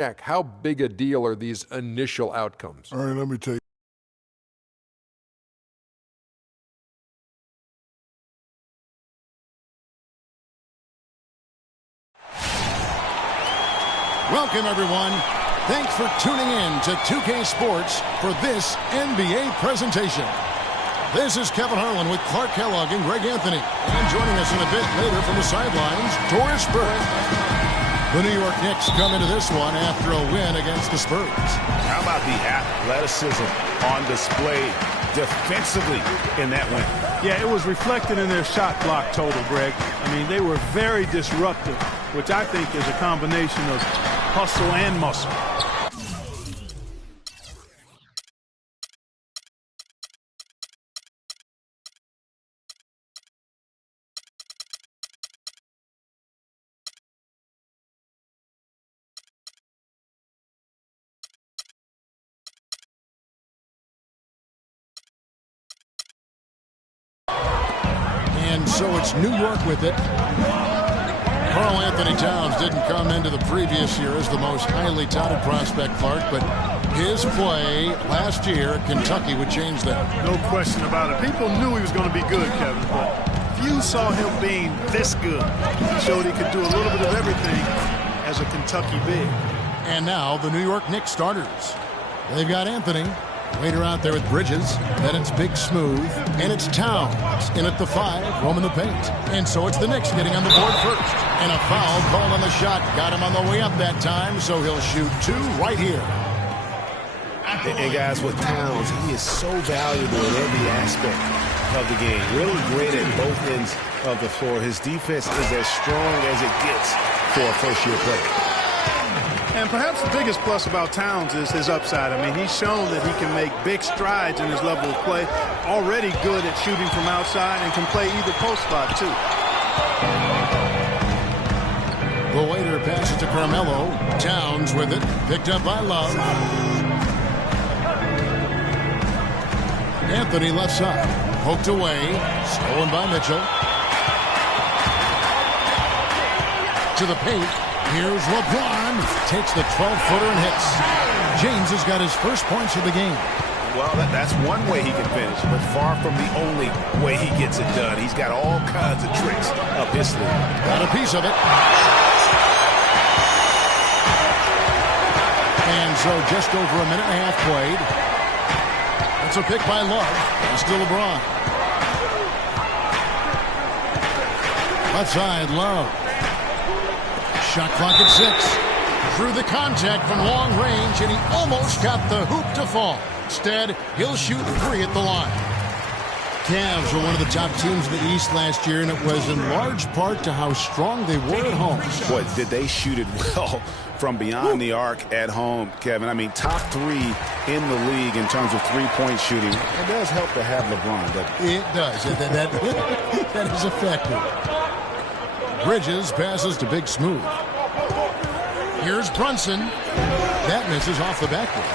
Jack, how big a deal are these initial outcomes? All right, let me tell you. Welcome, everyone. Thanks for tuning in to 2K Sports for this NBA presentation. This is Kevin Harlan with Clark Kellogg and Greg Anthony. And joining us in a bit later from the sidelines, Doris Burke. The New York Knicks come into this one after a win against the Spurs. How about the athleticism on display defensively in that win? Yeah, it was reflected in their shot block total, Greg. I mean, they were very disruptive, which I think is a combination of hustle and muscle. And so it's New York with it. Karl Anthony Towns didn't come into the previous year as the most highly touted prospect, Clark, but his play last year at Kentucky would change that. No question about it. People knew he was going to be good, Kevin, but few saw him being this good. He showed he could do a little bit of everything as a Kentucky big. And now the New York Knicks starters. They've got Anthony. Waiter out there with Bridges. Then it's Big Smooth. And it's Towns in at the 5, roaming the paint. And so it's the Knicks getting on the board first. And a foul called on the shot. Got him on the way up that time, so he'll shoot 2 right here. And guys, with Towns, he is so valuable in every aspect of the game. Really great at both ends of the floor. His defense is as strong as it gets for a first-year player. And perhaps the biggest plus about Towns is his upside. I mean, he's shown that he can make big strides in his level of play. Already good at shooting from outside and can play either post spot, too. The waiter passes to Carmelo. Towns with it. Picked up by Love. Anthony left side. Poked away. Stolen by Mitchell. To the paint. Here's LeBron. Takes the 12-footer and hits. James has got his first points of the game. Well, that's one way he can finish, but far from the only way he gets it done. He's got all kinds of tricks up his sleeve. Got a piece of it. And so just over a minute and a half played. That's a pick by Love. It's still LeBron. Left side, Love. Shot clock at 6. Through the contact from long range, and he almost got the hoop to fall. Instead, he'll shoot 3 at the line. Cavs were one of the top teams in the East last year, and it was in large part to how strong they were at home. Boy, did they shoot it well from beyond the arc at home, Kevin. I mean, top 3 in the league in terms of three-point shooting. It does help to have LeBron, doesn't it? It does. That is effective. Bridges passes to Big Smooth. Here's Brunson. That misses off the backboard.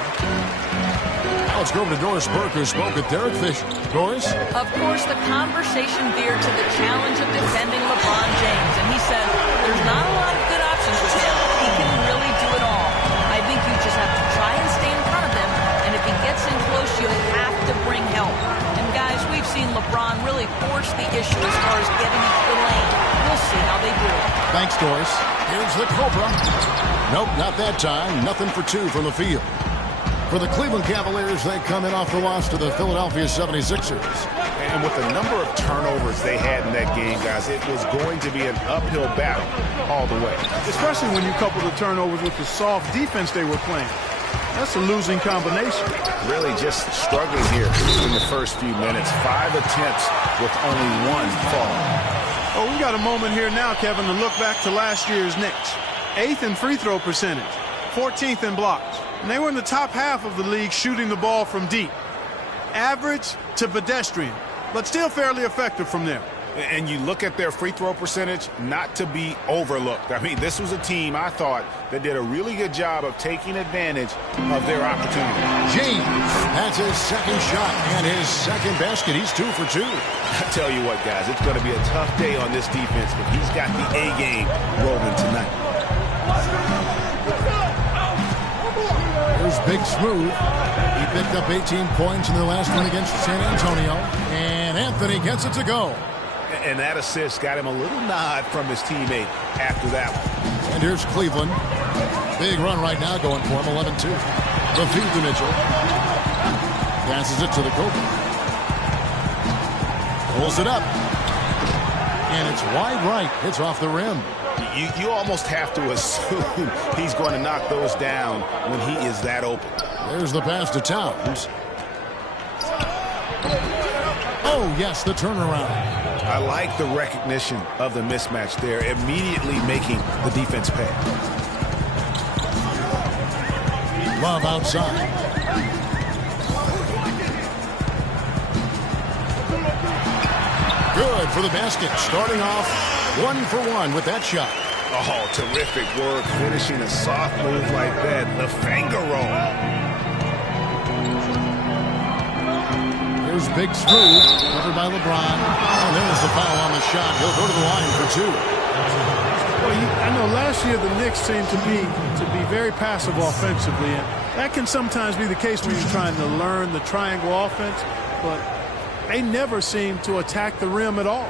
Now let's go over to Doris Burke, who spoke with Derek Fisher. Doris? Of course, the conversation veered to the challenge of defending LeBron James. And he said, there's not a lot of good options with him. He can really do it all. I think you just have to try and stay in front of him. And if he gets in close, you have to bring help. And guys, we've seen LeBron really force the issue as far as getting into the lane. We'll see how they do it. Thanks, Doris. Here's the Cobra. Nope, not that time. Nothing for 2 from the field. For the Cleveland Cavaliers, they come in off the loss to the Philadelphia 76ers. And with the number of turnovers they had in that game, guys, it was going to be an uphill battle all the way. Especially when you couple the turnovers with the soft defense they were playing. That's a losing combination. Really just struggling here in the first few minutes. 5 attempts with only 1 fall. Oh, we got a moment here now, Kevin, to look back to last year's Knicks. 8th in free throw percentage, 14th in blocks. And they were in the top half of the league shooting the ball from deep. Average to pedestrian, but still fairly effective from there. And you look at their free throw percentage, not to be overlooked. I mean, this was a team, I thought, that did a really good job of taking advantage of their opportunity. James, that's his second shot and his second basket. He's 2 for 2. I tell you what, guys, it's going to be a tough day on this defense, but he's got the A game rolling tonight. Here's Big Smooth. He picked up 18 points in their last one against San Antonio. And Anthony gets it to go. And that assist got him a little nod from his teammate after that one. And here's Cleveland. Big run right now going for him, 11-2. The feed to Mitchell. Passes it to the Cobra. Pulls it up. And it's wide right. Hits off the rim. You almost have to assume he's going to knock those down when he is that open. There's the pass to Towns. Oh, yes, the turnaround. I like the recognition of the mismatch there, immediately making the defense pay. Love outside. Good for the basket. Starting off 1-for-1 with that shot. Oh, terrific work finishing a soft move like that. The finger roll. Here's Big Smooth. Covered by LeBron. And there's the foul on the shot. He'll go to the line for two. Well, I know last year the Knicks seemed to be very passive offensively, and that can sometimes be the case when you're trying to learn the triangle offense, but they never seem to attack the rim at all.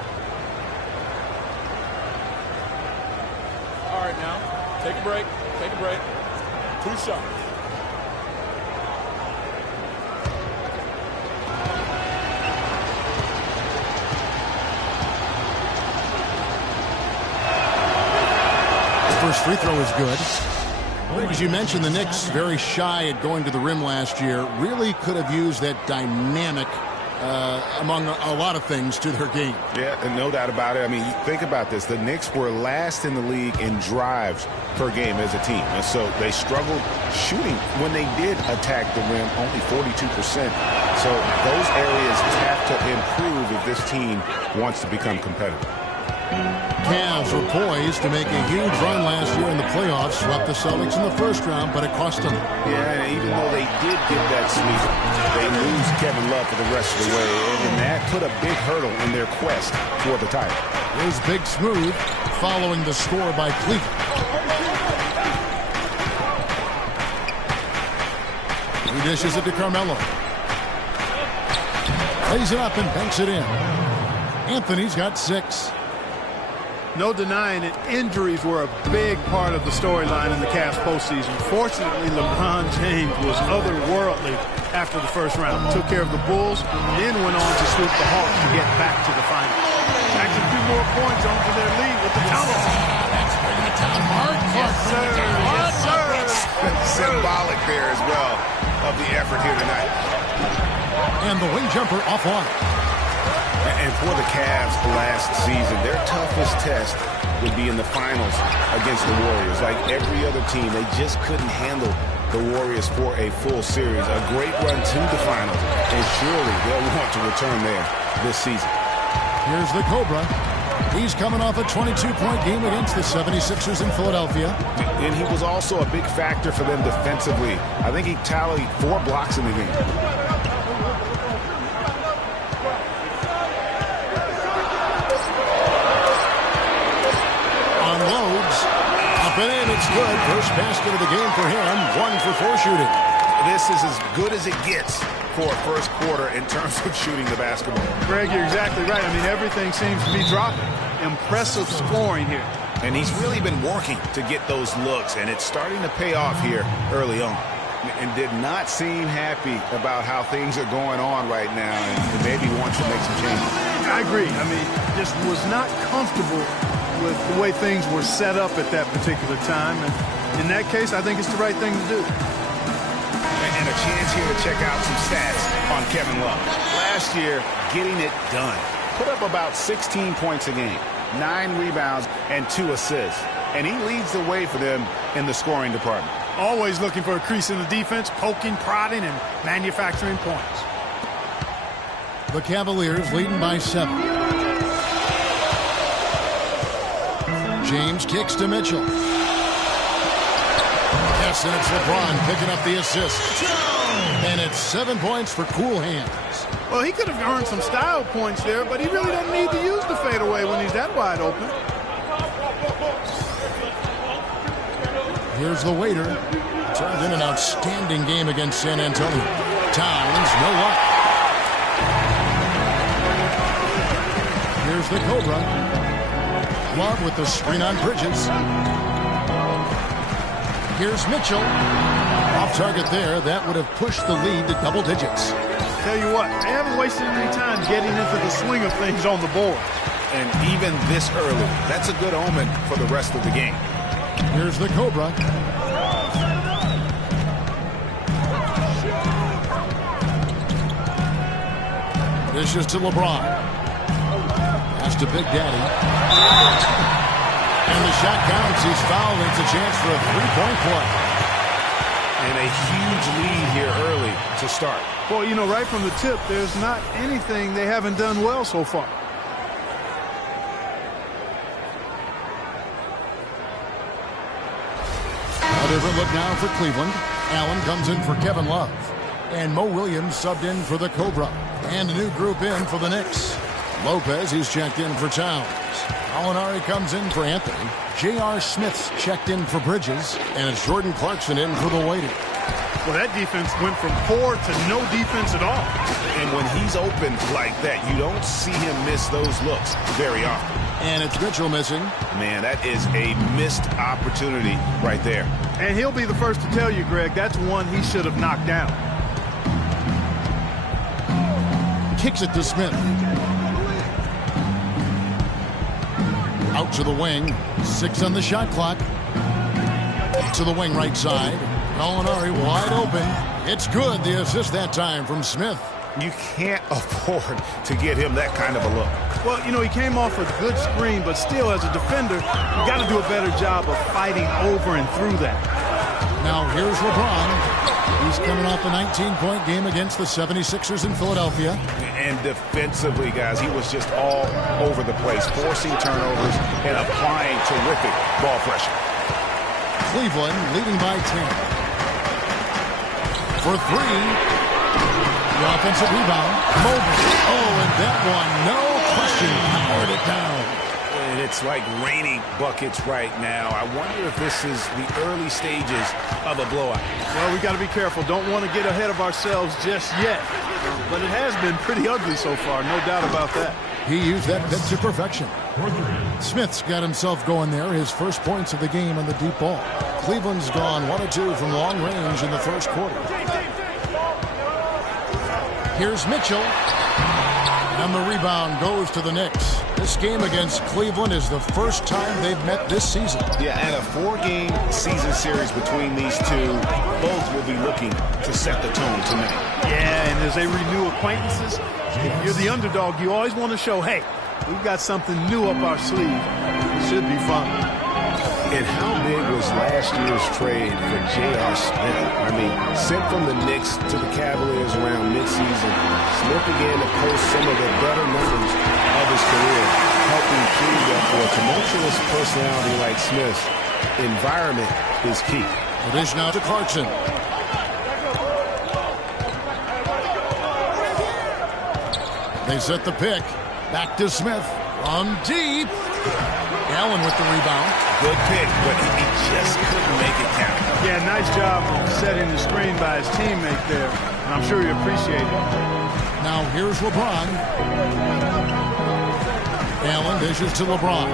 All right, now, take a break. Take a break. 2 shots. First free throw is good. Well, as you mentioned, the Knicks very shy at going to the rim last year. Really could have used that dynamic among a lot of things to their game. Yeah, and no doubt about it. I mean, think about this. The Knicks were last in the league in drives per game as a team. And so they struggled shooting. When they did attack the rim, only 42%. So those areas have to improve if this team wants to become competitive. Cavs were poised to make a huge run last year in the playoffs. Swept the Celtics in the first round, but it cost them. Yeah, and even though they did get that sweep, they lose Kevin Love for the rest of the way, and that put a big hurdle in their quest for the title. Here's Big Smooth following the score by Cleveland. He dishes it to Carmelo. Plays it up and banks it in. Anthony's got 6. No denying it, injuries were a big part of the storyline in the Cavs postseason. Fortunately, LeBron James was otherworldly after the first round. Took care of the Bulls, then went on to sweep the Hawks to get back to the final. Back a few more points onto their lead with the tunnel. That's bringing it down. Mark Yes, sir. Yes, sir. Symbolic there as well of the effort here tonight. And the wing jumper offline. And for the Cavs last season, their toughest test would be in the finals against the Warriors. Like every other team, they just couldn't handle the Warriors for a full series. A great run to the finals, and surely they'll want to return there this season. Here's the Cobra. He's coming off a 22-point game against the 76ers in Philadelphia. And he was also a big factor for them defensively. I think he tallied 4 blocks in the game. Unloads. Up and in, it's good. First basket of the game for him. 1 for 4 shooting. This is as good as it gets for a first quarter in terms of shooting the basketball. Greg, you're exactly right. I mean, everything seems to be dropping. Impressive scoring here. And he's really been working to get those looks, and it's starting to pay off here early on. And did not seem happy about how things are going on right now, and maybe wants to make some changes. I agree. I mean, just was not comfortable with the way things were set up at that particular time. And in that case, I think it's the right thing to do. And a chance here to check out some stats on Kevin Love. Last year, getting it done. Put up about 16 points a game, 9 rebounds, and 2 assists. And he leads the way for them in the scoring department. Always looking for a crease in the defense, poking, prodding, and manufacturing points. The Cavaliers leading by 7. James kicks to Mitchell. Yes, and it's LeBron picking up the assist. And it's 7 points for cool hands. Well, he could have earned some style points there, but he really doesn't need to use the fadeaway when he's that wide open. Here's the waiter. turned in an outstanding game against San Antonio. Towns, no luck. Here's the Cobra. Love with the screen on Bridges. Here's Mitchell. Off target there. That would have pushed the lead to double digits. Tell you what, they haven't wasted any time getting into the swing of things on the board. And even this early, that's a good omen for the rest of the game. Here's the Cobra. Dishes to LeBron. Pass to Big Daddy. And the shot counts. He's fouled. It's a chance for a three-point play. And a huge lead here early to start. Boy, you know, right from the tip, there's not anything they haven't done well so far. A different look now for Cleveland. Allen comes in for Kevin Love. And Mo Williams subbed in for the Cobra. And a new group in for the Knicks. Lopez, he's checked in for Towns. Alinari comes in for Anthony. J.R. Smith's checked in for Bridges. And it's Jordan Clarkson in for the waiting. Well, that defense went from poor to no defense at all. And when he's open like that, you don't see him miss those looks very often. And it's Mitchell missing. Man, that is a missed opportunity right there. And he'll be the first to tell you, Greg, that's one he should have knocked down. Kicks it to Smith. Out to the wing. 6 on the shot clock. To the wing right side. Alinari wide open. It's good. The assist that time from Smith. You can't afford to get him that kind of a look. Well, you know, he came off a good screen, but still, as a defender, you got to do a better job of fighting over and through that. Now here's LeBron. He's coming off a 19-point game against the 76ers in Philadelphia. And defensively, guys, he was just all over the place, forcing turnovers and applying terrific ball pressure. Cleveland leading by 10. For 3. The offensive rebound. Mobley. Oh, and that one, no question, powered it down. And it's like raining buckets right now. I wonder if this is the early stages of a blowout. Well, we got to be careful. Don't want to get ahead of ourselves just yet. But it has been pretty ugly so far, no doubt about that. He used that bit to perfection. Smith's got himself going there. His first points of the game on the deep ball. Cleveland's gone 1 of 2 from long range in the first quarter. Here's Mitchell. And the rebound goes to the Knicks. This game against Cleveland is the first time they've met this season. Yeah, and a 4-game season series between these two. Both will be looking to set the tone tonight. Yeah, and as they renew acquaintances, if you're the underdog, you always want to show, hey, we've got something new up our sleeve. It should be fun. And how big was last year's trade for J.R. Smith? I mean, sent from the Knicks to the Cavaliers around midseason. Smith began to post some of the better numbers of his career, helping prove that for a tumultuous personality like Smith, environment is key. The dish now to Clarkson. They set the pick. Back to Smith. On deep. Allen with the rebound. Good pick, but he just couldn't make it count. Yeah, nice job setting the screen by his teammate there. And I'm sure he appreciated it. Now here's LeBron. Allen dishes to LeBron.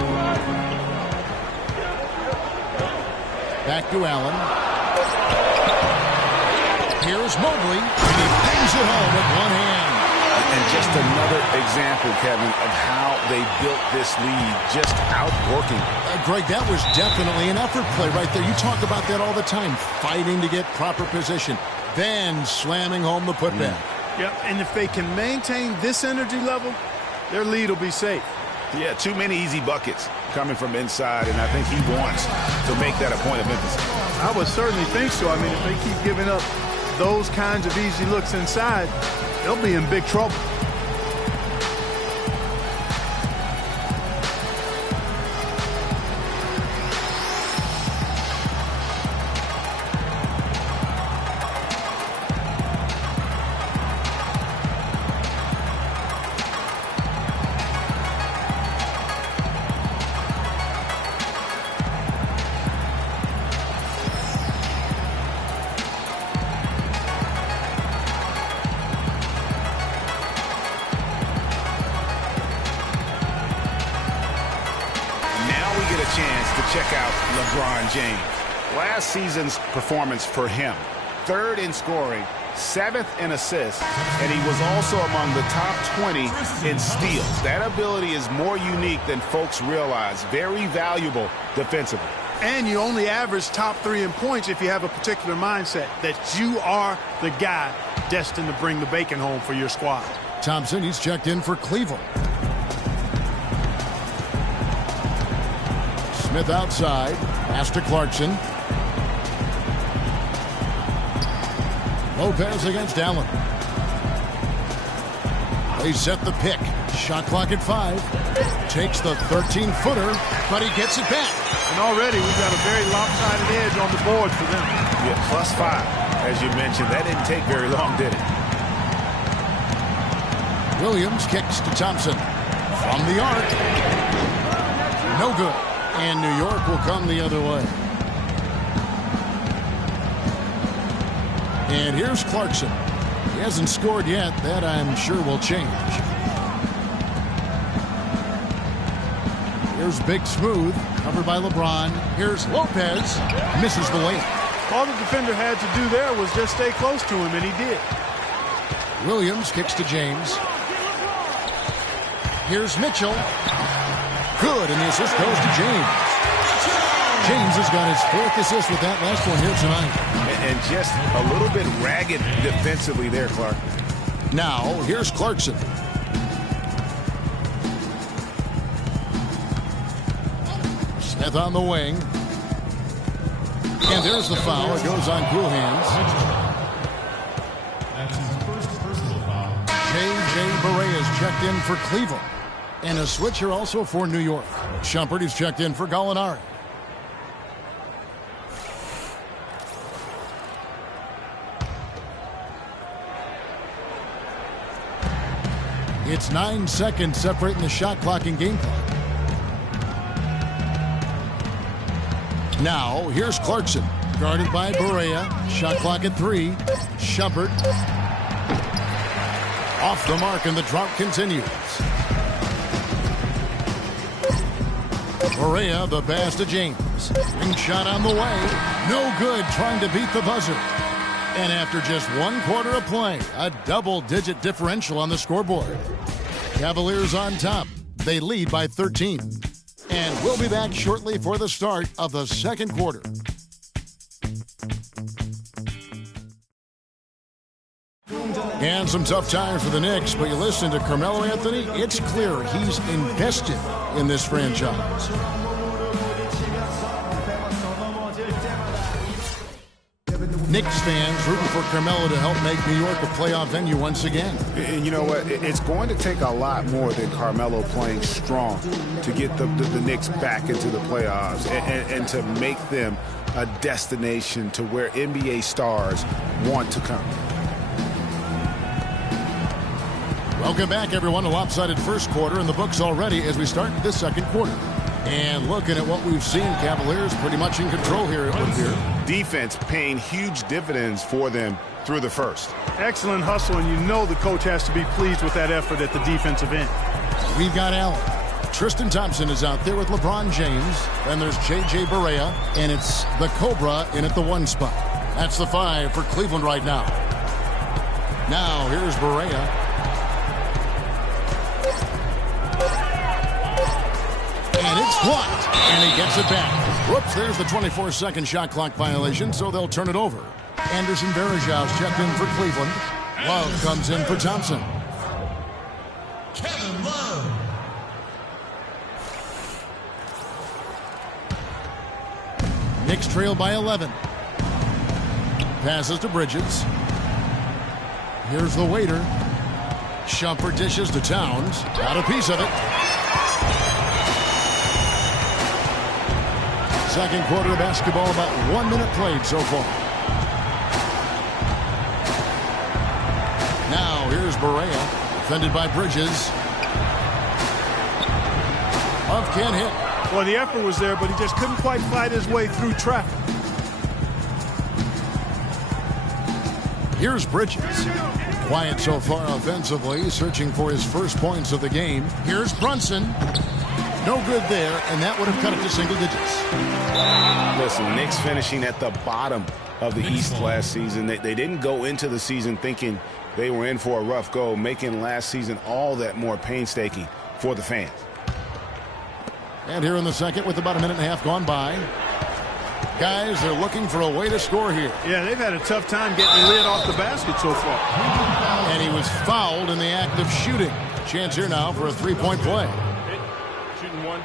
Back to Allen. Here's Mobley. And he brings it home with one hand. And just another example, Kevin, of how they built this lead, just outworking. Greg, that was definitely an effort play right there. You talk about that all the time, fighting to get proper position, then slamming home the putback. Yep, and if they can maintain this energy level, their lead will be safe. Yeah, too many easy buckets coming from inside, and I think he wants to make that a point of emphasis. I would certainly think so. I mean, if they keep giving up those kinds of easy looks inside, they'll be in big trouble. check out LeBron James. Last season's performance for him, 3rd in scoring, 7th in assists, and he was also among the top 20 in steals. That ability is more unique than folks realize. Very valuable defensively. And you only average top 3 in points if you have a particular mindset that you are the guy destined to bring the bacon home for your squad. Thompson, he's checked in for Cleveland. Smith outside. Pass to Clarkson. Lopez against Allen. They set the pick. Shot clock at 5. Takes the 13-footer, but he gets it back. And already we've got a very lopsided edge on the board for them. Yeah, +5. As you mentioned, that didn't take very long, did it? Williams kicks to Thompson. From the arc. No good. And New York will come the other way. And here's Clarkson. He hasn't scored yet. That, I'm sure, will change. Here's Big Smooth, covered by LeBron. Here's Lopez. Misses the layup. All the defender had to do there was just stay close to him, and he did. Williams kicks to James. Here's Mitchell. Good, and the assist goes to James. James has got his 4th assist with that last one here tonight. And just a little bit ragged defensively there, Clark. Now, here's Clarkson. Smith on the wing. And there's the foul. It goes on cool hands. That's his first personal foul. J.J. Barea is checked in for Cleveland. And a switch here also for New York. Shumpert is checked in for Gallinari. It's 9 seconds separating the shot clock and game clock. Now, here's Clarkson. Guarded by Barea. Shot clock at 3. Shumpert. Off the mark, and the drought continues. Barea, the pass to James. Ring shot on the way. No good, trying to beat the buzzer. And after just 1 quarter of play, a double-digit differential on the scoreboard. Cavaliers on top. They lead by 13. And we'll be back shortly for the start of the second quarter. And some tough times for the Knicks, but you listen to Carmelo Anthony, it's clear he's invested in this franchise. Knicks fans rooting for Carmelo to help make New York a playoff venue once again. And you know what? It's going to take a lot more than Carmelo playing strong to get the Knicks back into the playoffs and to make them a destination to where NBA stars want to come. Welcome back, everyone. A lopsided first quarter in the books already as we start the second quarter. And looking at what we've seen, Cavaliers pretty much in control here, it would appear. Defense paying huge dividends for them through the first. Excellent hustle, and you know the coach has to be pleased with that effort at the defensive end. We've got Allen. Tristan Thompson is out there with LeBron James. Then there's J.J. Barea, and it's the Cobra in at the 1 spot. That's the 5 for Cleveland right now. Now here's Barea. And it's blocked, and he gets it back. Whoops, there's the 24-second shot clock violation, so they'll turn it over. Anderson Varejão's checked in for Cleveland. Love comes in for Thompson. Kevin Love. Knicks trail by 11. Passes to Bridges. Here's the waiter. Shumpert dishes to Towns. Got a piece of it. Second quarter of basketball, about 1 minute played so far. Now here's Barea, defended by Bridges. Love can't hit. Well, the effort was there, but he just couldn't quite fight his way through traffic. Here's Bridges. Quiet so far offensively, searching for his first points of the game. Here's Brunson. No good there, and that would have cut it to single digits. Listen, Knicks finishing at the bottom of the East last season. They didn't go into the season thinking they were in for a rough go, making last season all that more painstaking for the fans. And here in the second with about a minute and a half gone by. Guys, they're looking for a way to score here. Yeah, they've had a tough time getting the lid off the basket so far. And he was fouled in the act of shooting. Chance here now for a three-point play. Shooting one.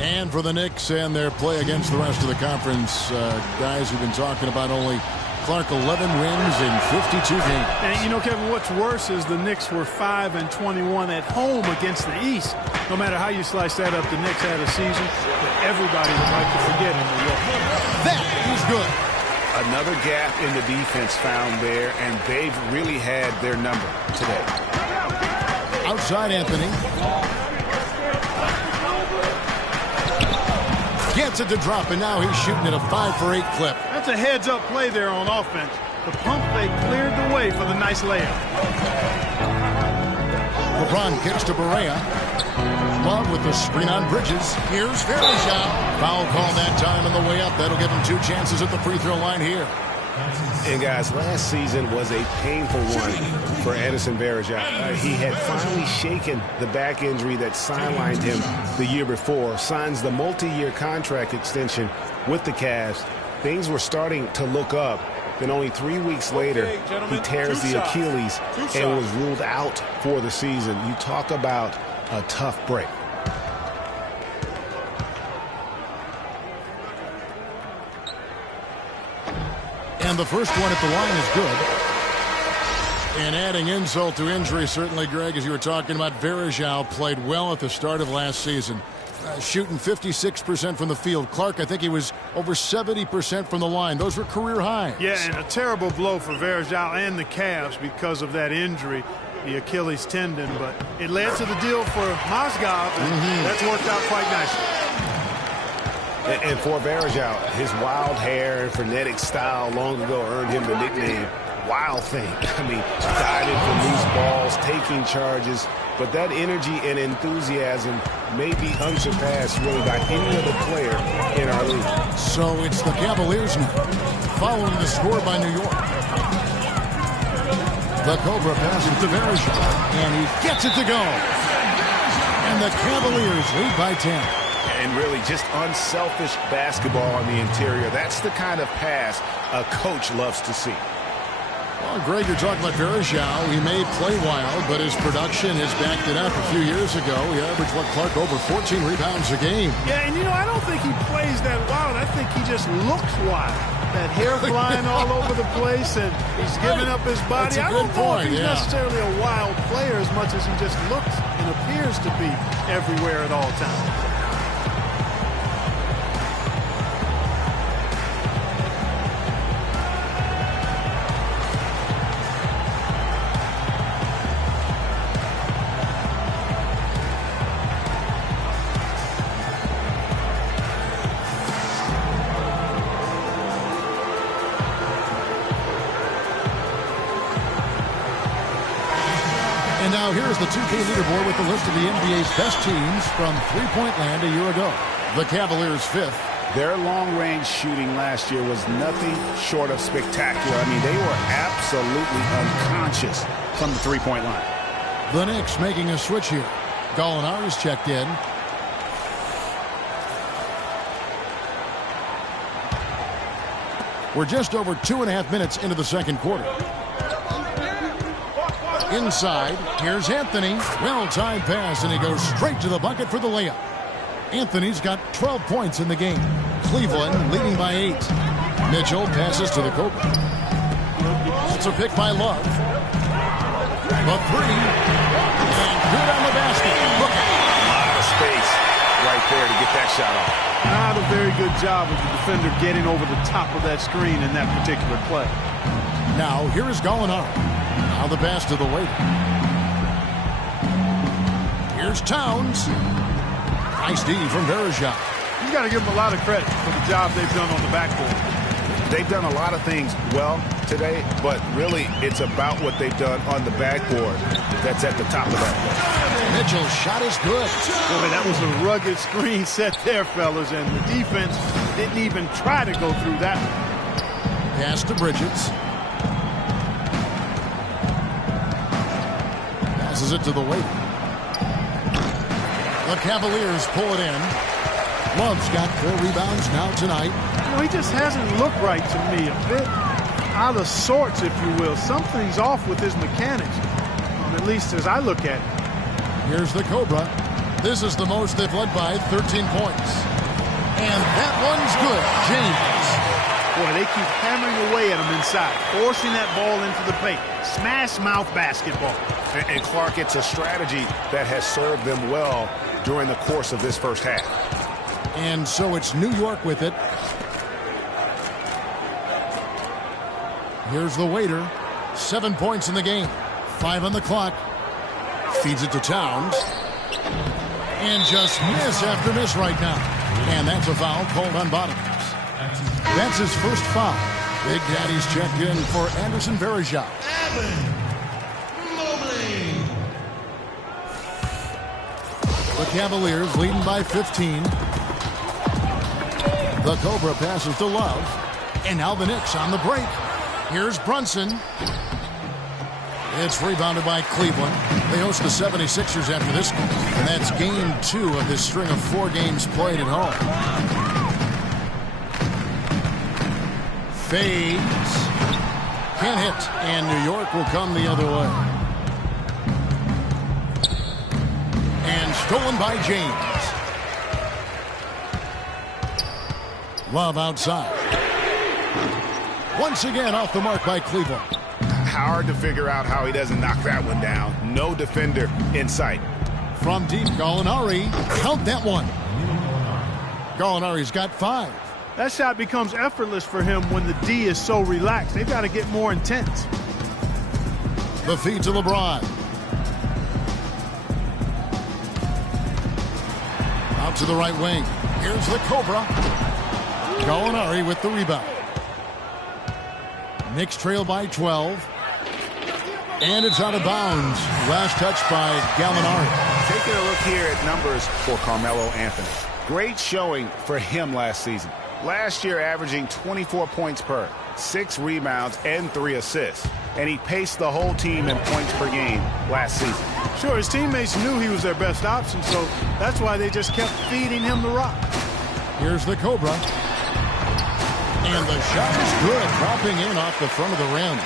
And for the Knicks and their play against the rest of the conference, guys who've been talking about only Clark 11 wins in 52 games. And you know, Kevin, what's worse is the Knicks were 5-21 at home against the East. No matter how you slice that up, the Knicks had a season that everybody would like to forget in New York. That is good. Another gap in the defense found there, and they've really had their number today. Outside Anthony. Gets it to drop, and now he's shooting at a 5 for 8 clip. That's a heads-up play there on offense. The pump fake cleared the way for the nice layup. LeBron kicks to Barea. Love with the screen on Bridges. Here's Verejao. Foul call that time on the way up. That'll give him 2 chances at the free throw line here. And guys, last season was a painful one for Edison Verejao. He had finally shaken the back injury that sidelined him the year before, signs the multi-year contract extension with the Cavs. Things were starting to look up. Then only 3 weeks later, he tears the Achilles and was ruled out for the season. You talk about a tough break. And the first one at the line is good. And adding insult to injury, certainly, Greg, as you were talking about, Verejao played well at the start of last season. Shooting 56% from the field. Clark, I think he was over 70% from the line. Those were career highs. Yeah, and a terrible blow for Verejao and the Cavs because of that injury, the Achilles tendon. But it led to the deal for Mozgov, and that's worked out quite nicely. And for Verejao, his wild hair and frenetic style long ago earned him the nickname Wild Thing. I mean, diving for loose balls, taking charges. But that energy and enthusiasm may be unsurpassed really by any other player in our league. So it's the Cavaliers now, following the score by New York. The Cobra passes to Verejao, and he gets it to go. And the Cavaliers lead by 10. And really just unselfish basketball on the interior. That's the kind of pass a coach loves to see. Well, Greg, you're talking about Verejao. He may play wild, but his production has backed it up. A few years ago, he averaged, Clark, over 14 rebounds a game. Yeah, and you know, I don't think he plays that wild. I think he just looks wild. That hair flying all over the place, and he's giving up his body. I don't know if he's necessarily a wild player as much as he just looks and appears to be everywhere at all times. And now here's the 2K leaderboard with the list of the NBA's best teams from three-point land a year ago. The Cavaliers 5th. Their long-range shooting last year was nothing short of spectacular. I mean, they were absolutely unconscious from the three-point line. The Knicks making a switch here. Gallinari's checked in. We're just over 2.5 minutes into the second quarter. Inside, here's Anthony. Well-timed pass, and he goes straight to the bucket for the layup. Anthony's got 12 points in the game. Cleveland leading by 8. Mitchell passes to the Cobra. That's a pick by Love. The 3. And good on the basket. Look. A lot of space right there to get that shot off. Not a very good job of the defender getting over the top of that screen in that particular play. Now, here is Gallinari. Now the pass to the wing. Here's Towns. Nice D from Verejao. You got to give them a lot of credit for the job they've done on the backboard. They've done a lot of things well today, but really it's about what they've done on the backboard that's at the top of that list. Mitchell's shot is good. Boy, that was a rugged screen set there, fellas, and the defense didn't even try to go through that. Pass to Bridges. Passes it to the Waiter. The Cavaliers pull it in. Love's got 4 rebounds now tonight. You know, he just hasn't looked right to me. A bit out of sorts, if you will. Something's off with his mechanics, at least as I look at it. Here's the Cobra. This is the most they've led by, 13 points. And that one's good. James. Boy, they keep hammering away at him inside, forcing that ball into the paint. Smash mouth basketball. And Clark, it's a strategy that has served them well during the course of this first half. And so it's New York with it. Here's the Waiter. 7 points in the game. 5 on the clock. Feeds it to Towns. And just miss after miss right now. And that's a foul called on Bottoms. That's his first foul. Big Daddy's checked in for Anderson Varejao. The Cavaliers leading by 15. The Cobra passes to Love. And now the Knicks on the break. Here's Brunson. It's rebounded by Cleveland. They host the 76ers after this one. And that's game 2 of this string of 4 games played at home. Fades. Can't hit. And New York will come the other way. And stolen by James. Love outside. Once again off the mark by Cleveland. Hard to figure out how he doesn't knock that one down. No defender in sight. From deep, Gallinari. Count that one. Gallinari's got 5. That shot becomes effortless for him when the D is so relaxed. They've got to get more intense. The feed to LeBron. Out to the right wing. Here's the Cobra. Gallinari with the rebound. Knicks trail by 12. And it's out of bounds. Last touch by Gallinari. Taking a look here at numbers for Carmelo Anthony. Great showing for him last season. Last year averaging 24 points per, 6 rebounds, and 3 assists. And he paced the whole team in points per game last season. Sure, his teammates knew he was their best option, so that's why they just kept feeding him the rock. Here's the Cobra. And the shot is good, dropping in off the front of the rim.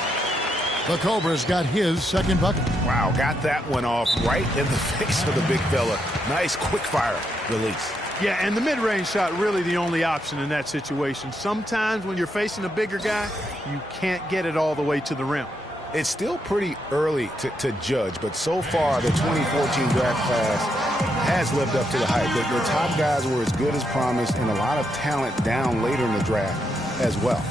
The Cobra's got his second bucket. Wow, got that one off right in the face of the big fella. Nice quick fire release. Yeah, and the mid-range shot really the only option in that situation. Sometimes when you're facing a bigger guy, you can't get it all the way to the rim. It's still pretty early to judge, but so far the 2014 draft class has lived up to the hype. The top guys were as good as promised, and a lot of talent down later in the draft as well.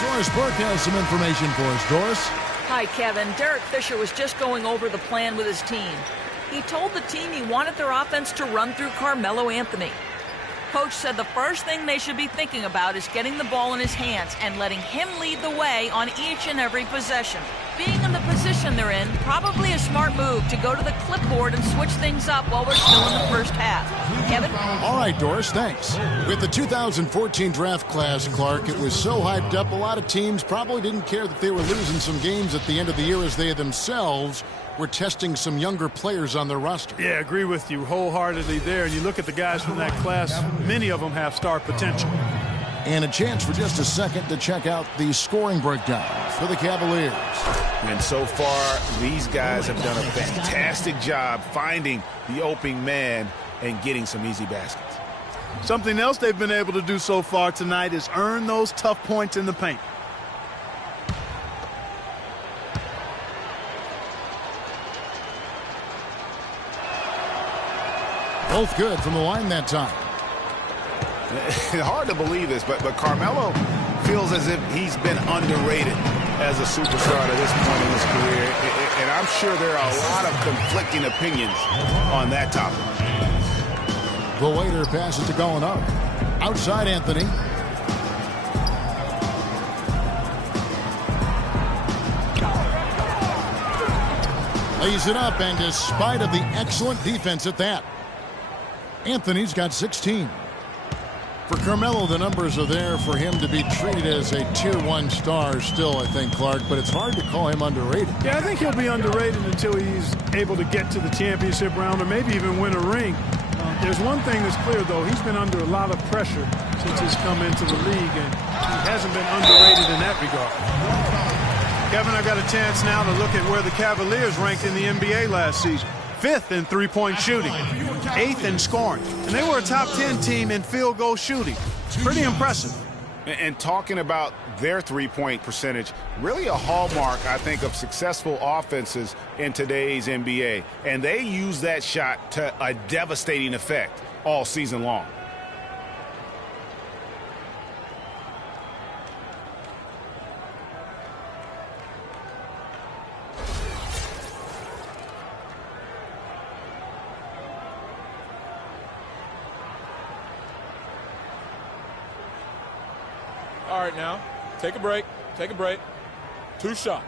Doris Burke has some information for us. Doris? Hi, Kevin. Derek Fisher was just going over the plan with his team. He told the team he wanted their offense to run through Carmelo Anthony. Coach said the first thing they should be thinking about is getting the ball in his hands and letting him lead the way on each and every possession. Being in the position they're in, probably a smart move to go to the clipboard and switch things up while we're still in the first half. Kevin? All right, Doris, thanks. With the 2014 draft class, Clark, it was so hyped up, a lot of teams probably didn't care that they were losing some games at the end of the year as they themselves were testing some younger players on their roster. Yeah, agree with you wholeheartedly there. And you look at the guys from that class, many of them have star potential. And a chance for just a second to check out the scoring breakdown for the Cavaliers. And so far, these guys have done a fantastic job finding the opening man and getting some easy baskets. Something else they've been able to do so far tonight is earn those tough points in the paint. Both good from the line that time. Hard to believe this, but Carmelo feels as if he's been underrated as a superstar at this point in his career. And I'm sure there are a lot of conflicting opinions on that topic. The waiter passes to Gallinari. Outside Anthony. Lays it up, and despite of the excellent defense at that, Anthony's got 16. For Carmelo, the numbers are there for him to be treated as a Tier 1 star still, I think, Clark, but it's hard to call him underrated. Yeah, I think he'll be underrated until he's able to get to the championship round or maybe even win a ring. There's one thing that's clear, though. He's been under a lot of pressure since he's come into the league, and he hasn't been underrated in that regard. Kevin, I got a chance now to look at where the Cavaliers ranked in the NBA last season. 5th in three-point shooting, 8th in scoring, and they were a top 10 team in field goal shooting. Pretty impressive. And talking about their three-point percentage, really a hallmark, I think, of successful offenses in today's NBA. And they use that shot to a devastating effect all season long. All right, now, take a break. Take a break. 2 shots.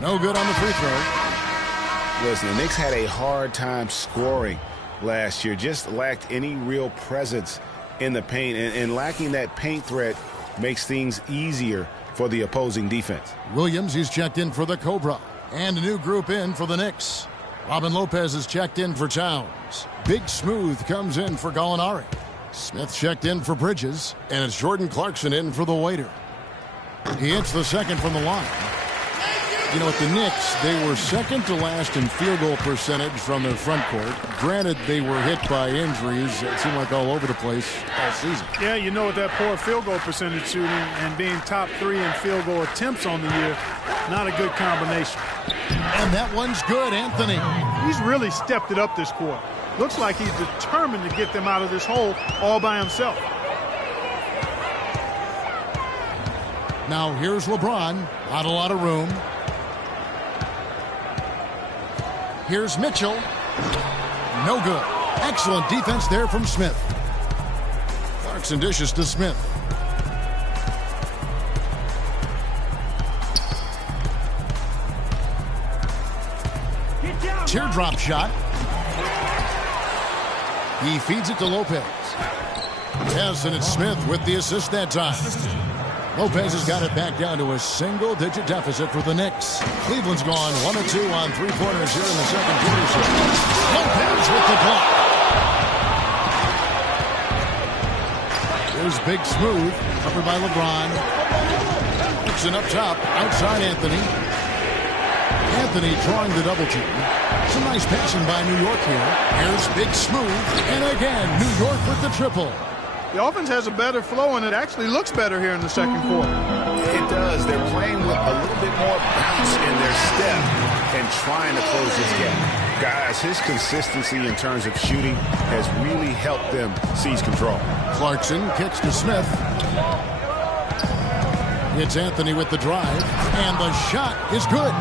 No good on the free throw. Listen, the Knicks had a hard time scoring last year. Just lacked any real presence in the paint. And lacking that paint threat makes things easier for the opposing defense. Williams, he's checked in for the Cobra. And a new group in for the Knicks. Robin Lopez is checked in for Towns. Big Smooth comes in for Gallinari. Smith checked in for Bridges. And it's Jordan Clarkson in for the waiter. He hits the second from the line. You know, at the Knicks, they were second to last in field goal percentage from their front court. Granted, they were hit by injuries. It seemed like all over the place all season. Yeah, you know, with that poor field goal percentage shooting and being top 3 in field goal attempts on the year, not a good combination. And that one's good, Anthony. He's really stepped it up this quarter. Looks like he's determined to get them out of this hole all by himself. Now here's LeBron. Not a lot of room. Here's Mitchell. No good. Excellent defense there from Smith. Clarkson dishes to Smith. Teardrop shot. He feeds it to Lopez. Yes, and it's Smith with the assist that time. Lopez has got it back down to a single-digit deficit for the Knicks. Cleveland's gone 1 of 2 on three-pointers here in the second quarter. Lopez with the block. Here's Big Smooth, covered by LeBron. Nixon up top, outside Anthony. Anthony drawing the double team. Some nice passing by New York here. Here's Big Smooth, and again, New York with the triple. The offense has a better flow, and it actually looks better here in the second quarter. It does. They're playing with a little bit more bounce in their step and trying to close this gap. Guys, his consistency in terms of shooting has really helped them seize control. Clarkson kicks to Smith. It's Anthony with the drive, and the shot is good.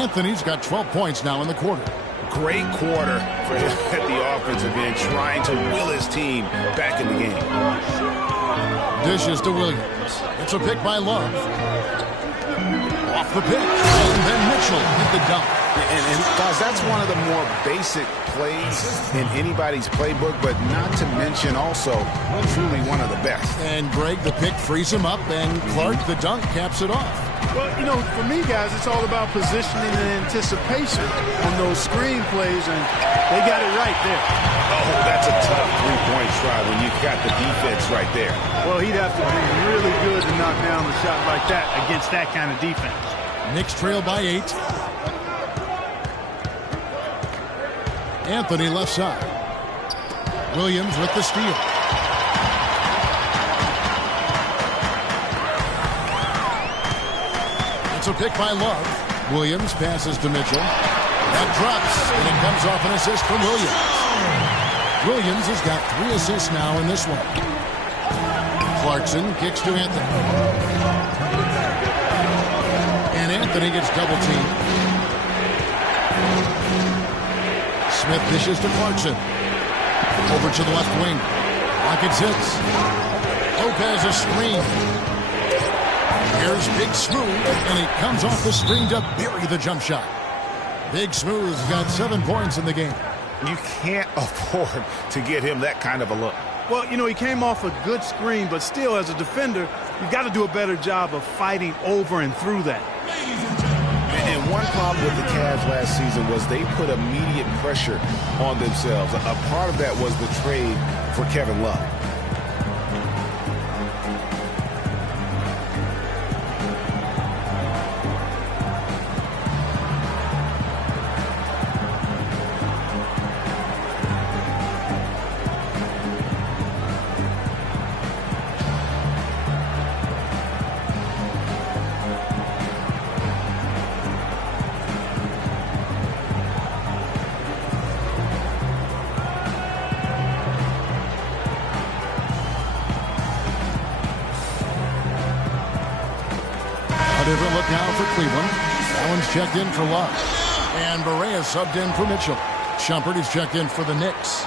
Anthony's got 12 points now in the quarter. Great quarter for him at the offensive end, trying to will his team back in the game. Dishes to Williams. It's a pick by Love. Off the pick, and then Mitchell hit the dunk. And guys, that's one of the more basic plays in anybody's playbook, but not to mention also truly one of the best. And Greg, the pick frees him up, and Clark, the dunk, caps it off. Well, you know, for me, guys, it's all about positioning and anticipation on those screen plays, and they got it right there. Oh, that's a tough three-point try when you've got the defense right there. Well, he'd have to be really good to knock down a shot like that against that kind of defense. Knicks trail by 8. Anthony left side. Williams with the steal. It's a pick by Love. Williams passes to Mitchell. That drops, and it comes off an assist from Williams. Williams has got 3 assists now in this one. Clarkson kicks to Anthony. And Anthony gets double teamed. Smith dishes to Clarkson. Over to the left wing. Rockets hits. Lopez a screen. Here's Big Smooth, and he comes off the screen to bury the jump shot. Big Smooth's got 7 points in the game. You can't afford to get him that kind of a look. Well, you know, he came off a good screen, but still, as a defender, you've got to do a better job of fighting over and through that. And one problem with the Cavs last season was they put immediate pressure on themselves. A part of that was the trade for Kevin Love. Different look now for Cleveland. Allen's checked in for Love. And Barea subbed in for Mitchell. Shumpert is checked in for the Knicks.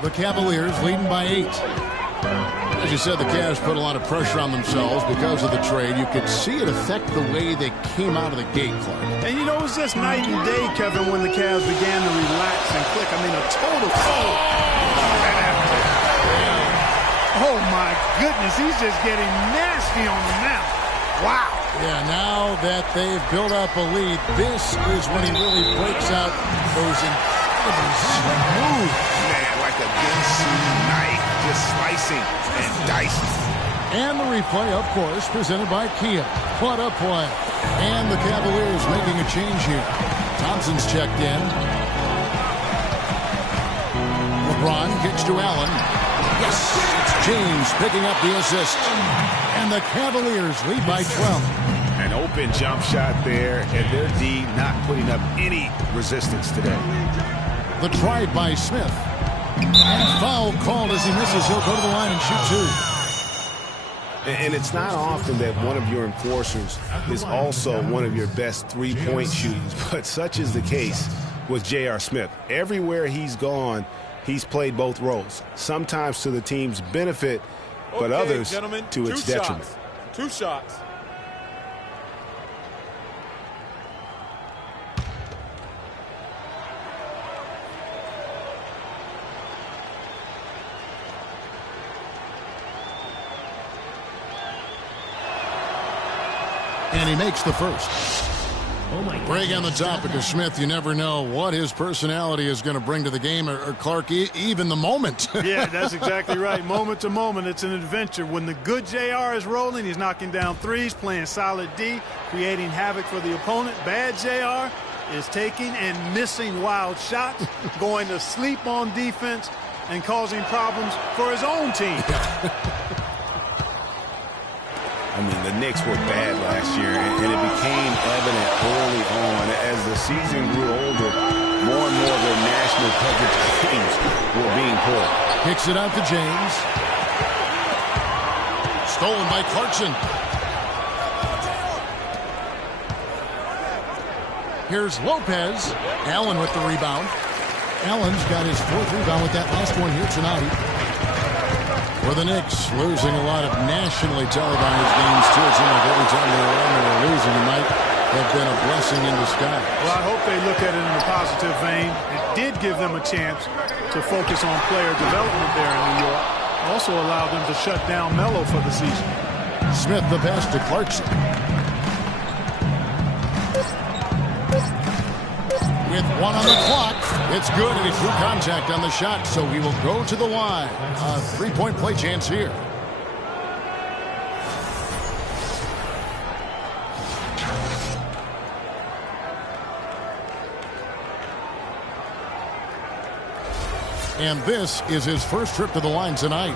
The Cavaliers leading by 8. As you said, the Cavs put a lot of pressure on themselves because of the trade. You could see it affect the way they came out of the gate, Clark. And you know, it was just night and day, Kevin, when the Cavs began to relax and click. I mean, a total Oh, my goodness, he's just getting nasty on them now. Wow. Yeah, now that they've built up a lead, this is when he really breaks out those incredibly smooth. Man, like a Ginsu knife, just slicing and dicing. And the replay, of course, presented by Kia. What a play. And the Cavaliers making a change here. Thompson's checked in. LeBron kicks to Allen. Yes, it's James picking up the assist. And the Cavaliers lead by 12. An open jump shot there, and their D not putting up any resistance today. The try by Smith. And foul called as he misses. He'll go to the line and shoot 2. And it's not often that one of your enforcers is also one of your best three-point shooters, but such is the case with J.R. Smith. Everywhere he's gone, he's played both roles, sometimes to the team's benefit, but others gentlemen, to its detriment. 2 shots. And he makes the first. Greg, on the topic of Smith, you never know what his personality is going to bring to the game, or Clark, even the moment. Yeah, that's exactly right. Moment to moment, it's an adventure. When the good JR is rolling, he's knocking down threes, playing solid D, creating havoc for the opponent. Bad JR is taking and missing wild shots, going to sleep on defense, and causing problems for his own team. I mean, the Knicks were bad last year, and it became evident early on. As the season grew older, more and more of their national coverage games were being pulled. Kicks it out to James. Stolen by Clarkson. Here's Lopez. Allen with the rebound. Allen's got his 4th rebound with that last one here tonight. For the Knicks, losing a lot of nationally televised games, too. It seemed like every time they were on, they were losing. It might have been a blessing in disguise. Well, I hope they look at it in a positive vein. It did give them a chance to focus on player development there in New York. Also allowed them to shut down Melo for the season. Smith the pass to Clarkson. With 1 on the clock, it's good, and he drew contact on the shot, so he will go to the line. A 3-point play chance here. And this is his first trip to the line tonight.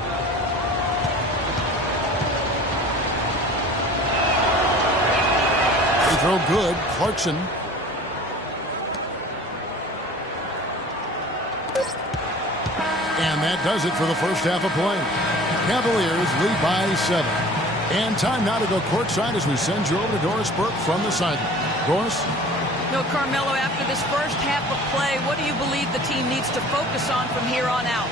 They throw good. Clarkson. And that does it for the first half of play. Cavaliers lead by 7. And time now to go courtside as we send you over to Doris Burke from the sideline. Doris? No, Carmelo, after this first half of play, what do you believe the team needs to focus on from here on out?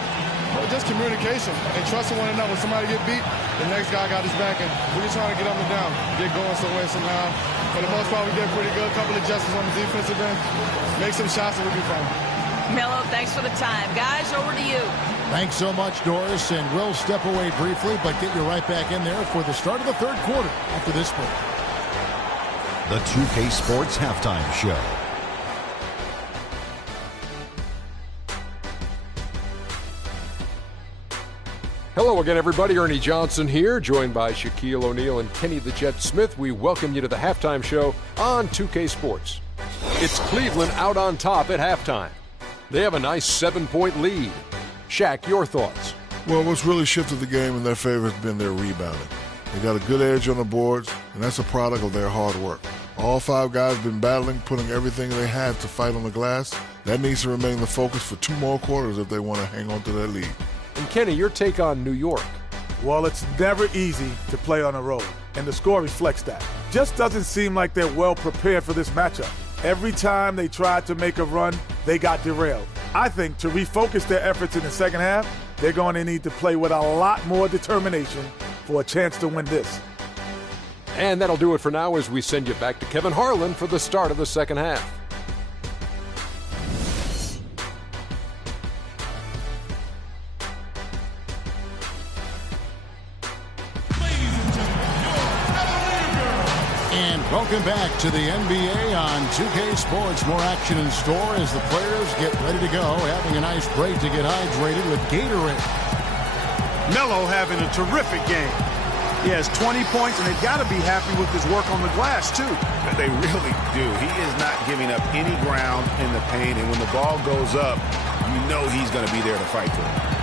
Well, just communication and trusting one another. When somebody get beat, the next guy got his back, and we're just trying to get them down, get going somewhere somehow. For the most part, we did pretty good. A couple of adjustments on the defensive end. Make some shots and we'll be fine. Melo, thanks for the time. Guys, over to you. Thanks so much, Doris, and we'll step away briefly, but get you right back in there for the start of the third quarter after this break. The 2K Sports Halftime Show. Hello again, everybody. Ernie Johnson here, joined by Shaquille O'Neal and Kenny the Jet Smith. We welcome you to the halftime show on 2K Sports. It's Cleveland out on top at halftime. They have a nice 7-point lead. Shaq, your thoughts? Well, what's really shifted the game in their favor has been their rebounding. They got a good edge on the boards, and that's a product of their hard work. All 5 guys have been battling, putting everything they have to fight on the glass. That needs to remain the focus for 2 more quarters if they want to hang on to their lead. And Kenny, your take on New York? Well, it's never easy to play on the road, and the score reflects that. Just doesn't seem like they're well prepared for this matchup. Every time they tried to make a run, they got derailed. I think to refocus their efforts in the second half, they're going to need to play with a lot more determination for a chance to win this. And that'll do it for now as we send you back to Kevin Harlan for the start of the second half. Welcome back to the NBA on 2K Sports. More action in store as the players get ready to go. Having a nice break to get hydrated with Gatorade. Melo having a terrific game. He has 20 points, and they've got to be happy with his work on the glass, too. They really do. He is not giving up any ground in the paint, and when the ball goes up, you know he's going to be there to fight for it.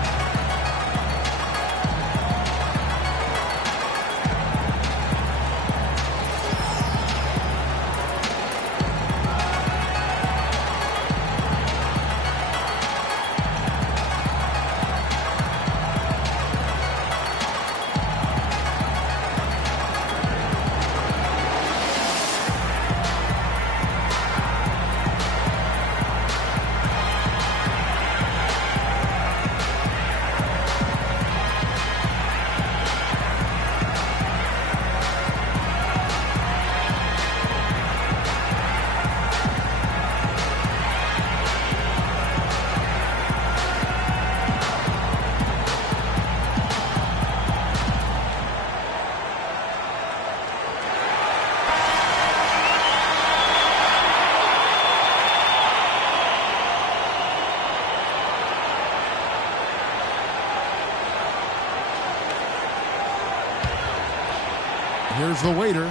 Here's the waiter.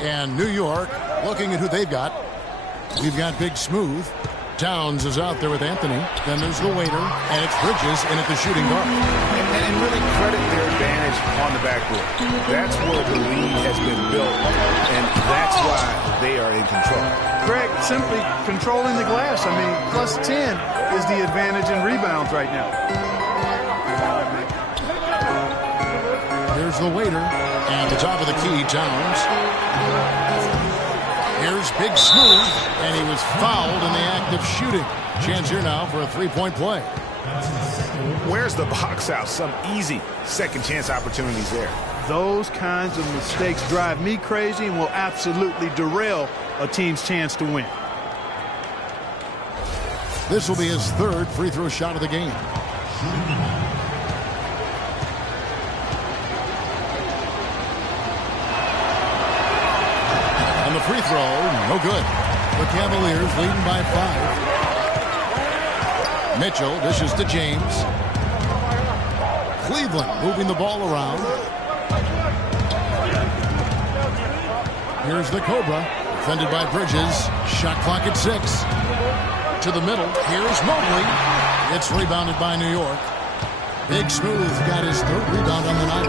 And New York looking at who they've got. We've got Big Smooth. Towns is out there with Anthony. Then there's the waiter. And it's Bridges in at the shooting guard. And really credit their advantage on the backboard. That's where the lead has been built. And that's why they are in control. Greg, simply controlling the glass. I mean, plus 10 is the advantage in rebounds right now. Here's the waiter. And the top of the key, Towns. Here's Big Smooth. And he was fouled in the act of shooting. Chance here now for a 3-point play. Where's the box out? Some easy second chance opportunities there. Those kinds of mistakes drive me crazy and will absolutely derail a team's chance to win. This will be his third free throw shot of the game. And the free throw, no good. The Cavaliers leading by 5. Mitchell dishes to James. Cleveland moving the ball around. Here's the Cobra, defended by Bridges. Shot clock at 6. To the middle. Here's Mobley. It's rebounded by New York. Big Smooth got his third rebound on the night.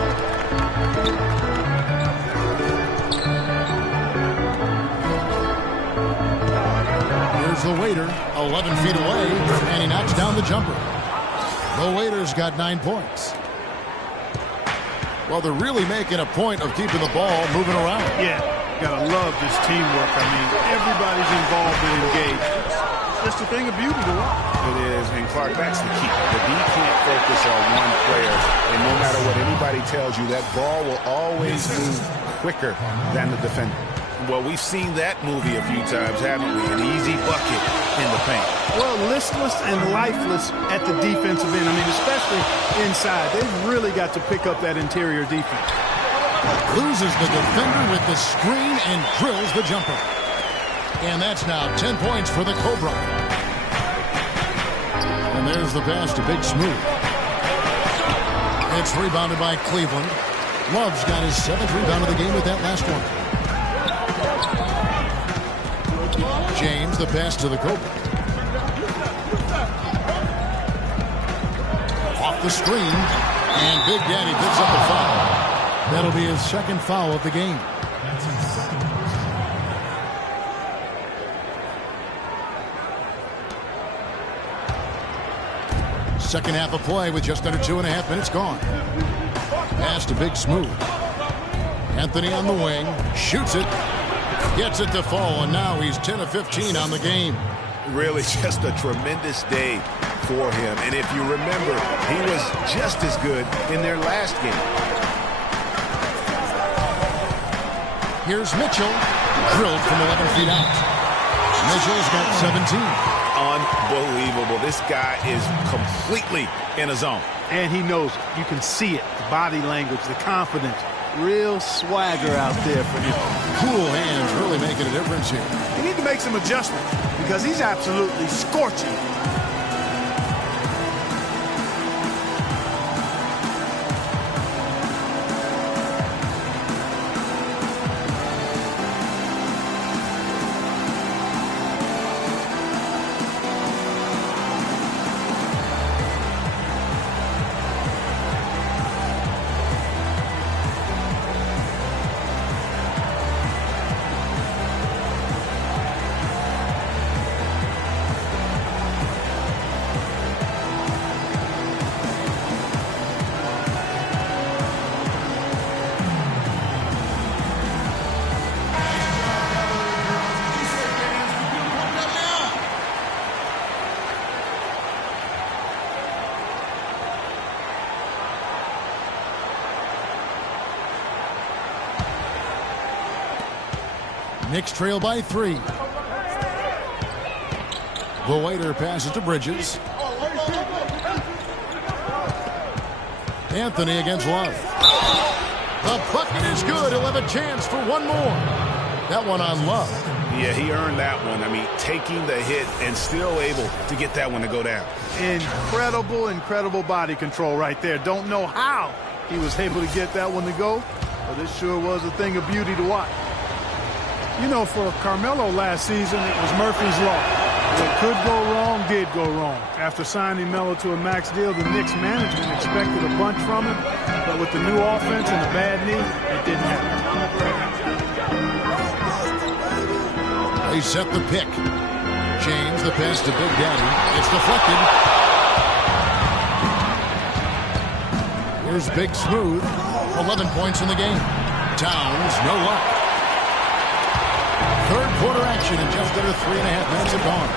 Here's the Waiter, 11 feet away, and he knocks down the jumper. The Waiter's got 9 points. Well, they're really making a point of keeping the ball moving around. Yeah, gotta love this teamwork. I mean, everybody's involved and engaged. It's just a thing of beauty to watch. It is, and Clark, that's the key. The D can't focus on one player, and no matter what anybody tells you, that ball will always move quicker than the defender. Well, we've seen that movie a few times, haven't we? An easy bucket in the paint. Well, listless and lifeless at the defensive end. I mean, especially inside. They've really got to pick up that interior defense. Loses the defender with the screen and drills the jumper. And that's now 10 points for the Cobra. And there's the pass to Big Smooth. It's rebounded by Cleveland. Love's got his 7th rebound of the game with that last one. James, the pass to the Cobra. Off the screen. And Big Daddy picks up the foul. That'll be his 2nd foul of the game. Second half of play with just under 2.5 minutes gone. Pass to Big Smooth. Anthony on the wing. Shoots it. Gets it to fall, and now he's 10 of 15 on the game. Really just a tremendous day for him. And if you remember, he was just as good in their last game. Here's Mitchell. Drilled from 11 feet out. Mitchell's got 17. Unbelievable. This guy is completely in a zone. And he knows it. You can see it. The body language, the confidence. Real swagger out there for him. Cool hands really making a difference here. You need to make some adjustments because he's absolutely scorching. Knicks trail by 3. The Waiter passes to Bridges. Anthony against Love. The bucket is good. He'll have a chance for one more. That one on Love. Yeah, he earned that one. I mean, taking the hit and still able to get that one to go down. Incredible body control right there. Don't know how he was able to get that one to go, but it sure was a thing of beauty to watch. You know, for Carmelo last season, it was Murphy's Law. What could go wrong did go wrong. After signing Melo to a max deal, the Knicks management expected a bunch from him, but with the new offense and the bad knee, it didn't happen. They set the pick. James, the pass to Big Daddy. It's deflected. Here's Big Smooth. 11 points in the game. Towns, no luck. Third quarter action in just under 3.5 minutes have gone.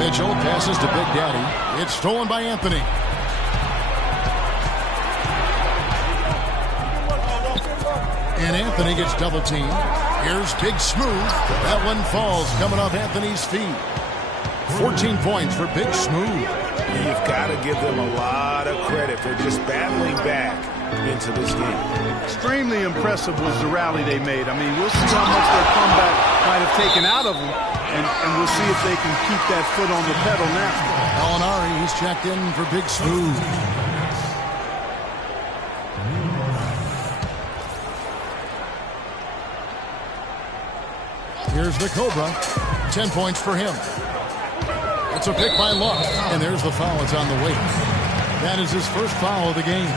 Mitchell passes to Big Daddy. It's stolen by Anthony. And Anthony gets double teamed. Here's Big Smooth. That one falls coming off Anthony's feet. 14 points for Big Smooth. You've got to give them a lot of credit for just battling back into this game. Extremely impressive was the rally they made. I mean, we'll see how much their comeback might have taken out of them, and we'll see if they can keep that foot on the pedal now. Molinari, he's checked in for Big Smooth. Here's the Cobra. 10 points for him. It's a pick by Luck. And there's the foul. It's on the way. That is his first foul of the game.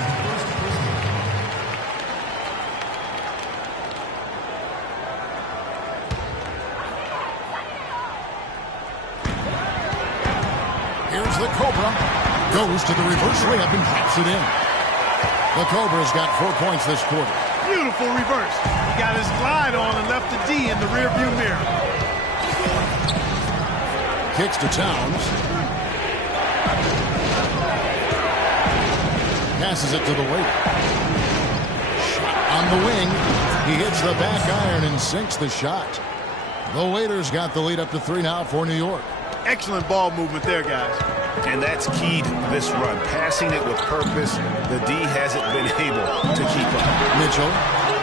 Here's the Cobra. Goes to the reverse layup and drops it in. The Cobra's got 4 points this quarter. Beautiful reverse. He got his glide on and left the D in the rearview mirror. Kicks to Towns. Passes it to the waiter. Shot on the wing. He hits the back iron and sinks the shot. The Waiters got the lead up to 3 now for New York. Excellent ball movement there, guys. And that's key to this run. Passing it with purpose. The D hasn't been able to keep up. Mitchell.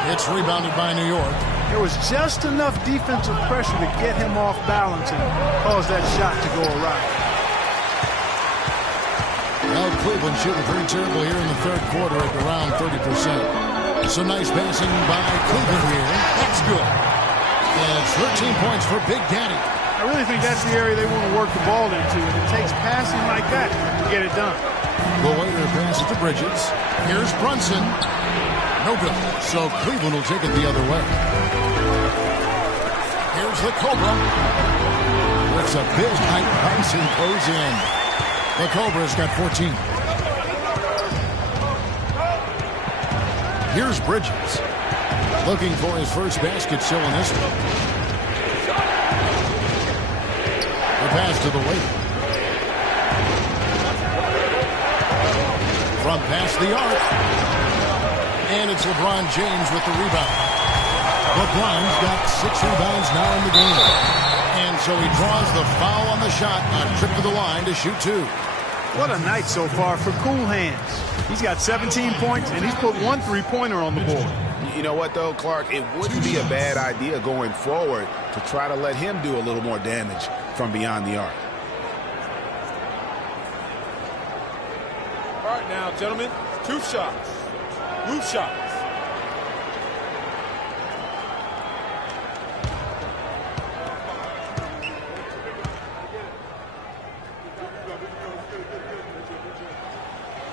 It's rebounded by New York. There was just enough defensive pressure to get him off balance and cause that shot to go awry. Well, Cleveland shooting pretty terrible here in the third quarter at around 30%. Some nice passing by Cleveland here. That's good. And it's 13 points for Big Daddy. I really think that's the area they want to work the ball into, and it takes passing like that to get it done. The Waiter passes to Bridges. Here's Brunson. No good. So Cleveland will take it the other way. Here's the Cobra. That's a big height bounce and goes in. The Cobra's got 14. Here's Bridges. Looking for his first basket still in this one. The pass to the Waiter. From past the arc. And it's LeBron James with the rebound. LeBron's got 6 rebounds now in the game. And so he draws the foul on the shot on trip to the line to shoot 2. What a night so far for Cool Hands. He's got 17 points, and he's put 1 3-pointer on the board. You know what, though, Clark? It wouldn't be a bad idea going forward to try to let him do a little more damage from beyond the arc. All right, now, gentlemen, 2 shots. Roof shots.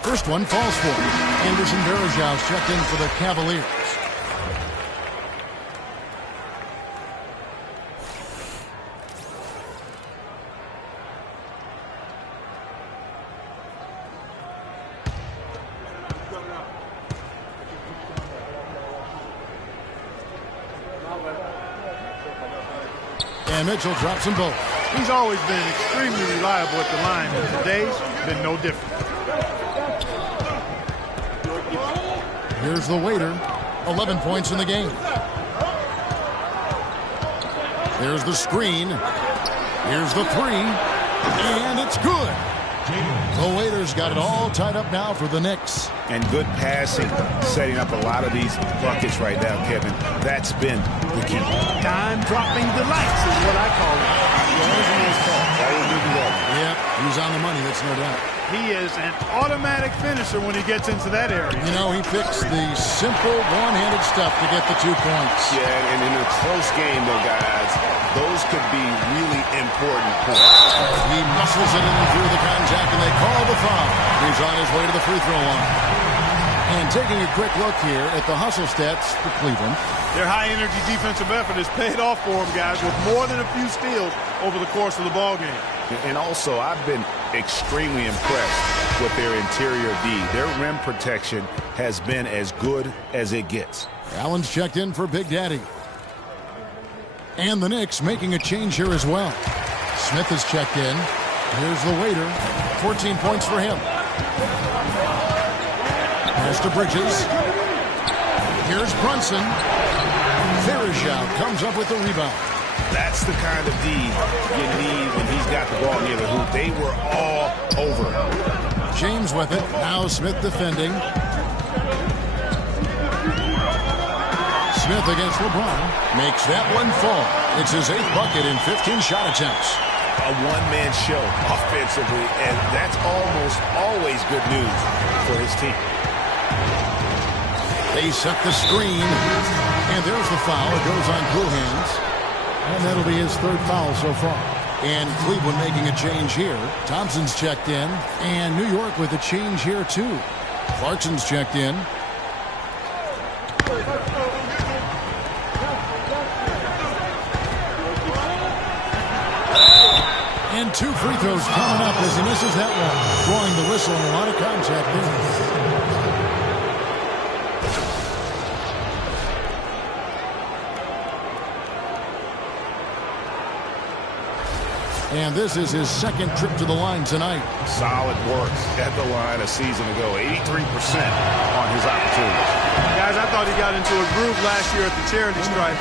First one falls for him. Anderson Varejão's checked in for the Cavaliers. And Mitchell drops them both. He's always been extremely reliable at the line, and today's been no different. Here's the Waiter. 11 points in the game. There's the screen. Here's the 3. And it's good. The Waiters got it all tied up now for the Knicks. And good passing, setting up a lot of these buckets right now, Kevin. That's been the key. Time-dropping delights is what I call it. Yep, he's on the money, that's no doubt. He is an automatic finisher when he gets into that area. You know, he picks the simple one-handed stuff to get the 2 points. Yeah, and in a close game, though, guys, those could be really important points. He muscles it in through the contact, and they call the foul. He's on his way to the free throw line. And taking a quick look here at the hustle stats for Cleveland. Their high-energy defensive effort has paid off for them, guys, with more than a few steals over the course of the ballgame. And also, I've been extremely impressed with their interior D. Their rim protection has been as good as it gets. Allen's checked in for Big Daddy. And the Knicks making a change here as well. Smith is checked in. Here's the waiter. 14 points for him. Pass to Bridges. Here's Brunson. Verjao comes up with the rebound. That's the kind of D you need when he's got the ball near the hoop. They were all over. James with it. Now Smith defending. Smith against LeBron. Makes that one fall. It's his 8th bucket in 15 shot attempts. A one-man show offensively, and that's almost always good news for his team. They set the screen. And there's the foul. It goes on cool hands. And that'll be his 3rd foul so far. And Cleveland making a change here. Thompson's checked in. And New York with a change here, too. Clarkson's checked in. And 2 free throws coming up as he misses that one. Drawing the whistle and a lot of contact there. And this is his 2nd trip to the line tonight. Solid work at the line a season ago. 83% on his opportunities. Guys, I thought he got into a groove last year at the charity stripe.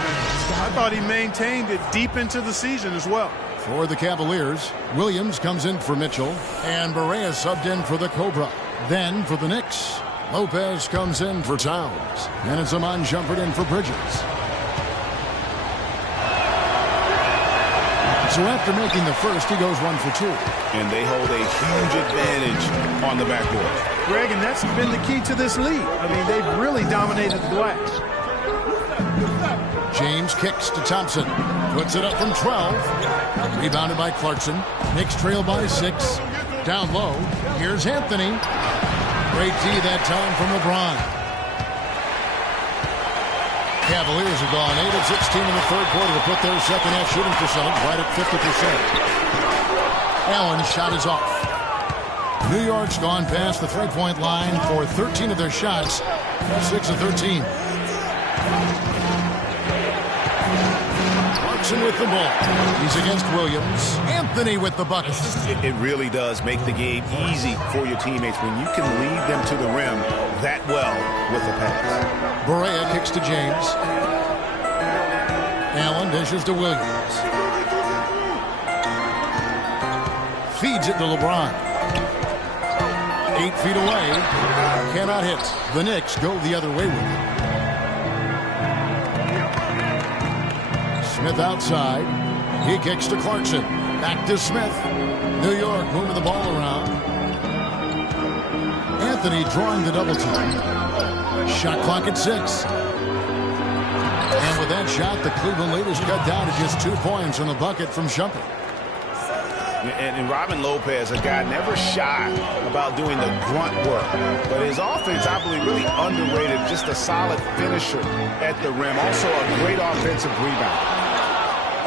I thought he maintained it deep into the season as well. For the Cavaliers, Williams comes in for Mitchell. And Barea subbed in for the Cobra. Then for the Knicks, Lopez comes in for Towns. And it's Amon Shumpert in for Bridges. So after making the first, he goes 1 for 2. And they hold a huge advantage on the backboard. Greg, and that's been the key to this lead. I mean, they've really dominated the glass. James kicks to Thompson. Puts it up from 12. Rebounded by Clarkson. Knicks trail by 6. Down low. Here's Anthony. Great D that time from LeBron. Cavaliers have gone 8 of 16 in the 3rd quarter to put their second half shooting percentage right at 50%. Allen's shot is off. New York's gone past the 3-point line for 13 of their shots. 6 of 13. Clarkson with the ball. He's against Williams. Anthony with the bucket. It really does make the game easy for your teammates when you can lead them to the rim that well with the pass. Barea kicks to James. Allen dishes to Williams. Feeds it to LeBron. 8 feet away. Cannot hit. The Knicks go the other way with it. Smith outside. He kicks to Clarkson. Back to Smith. New York moving the ball around. Anthony drawing the double team. Shot clock at 6. And with that shot, the Cleveland lead is cut down to just 2 points on the bucket from Shumpert. And Robin Lopez, a guy never shy about doing the grunt work. But his offense, I believe, really underrated. Just a solid finisher at the rim. Also a great offensive rebound.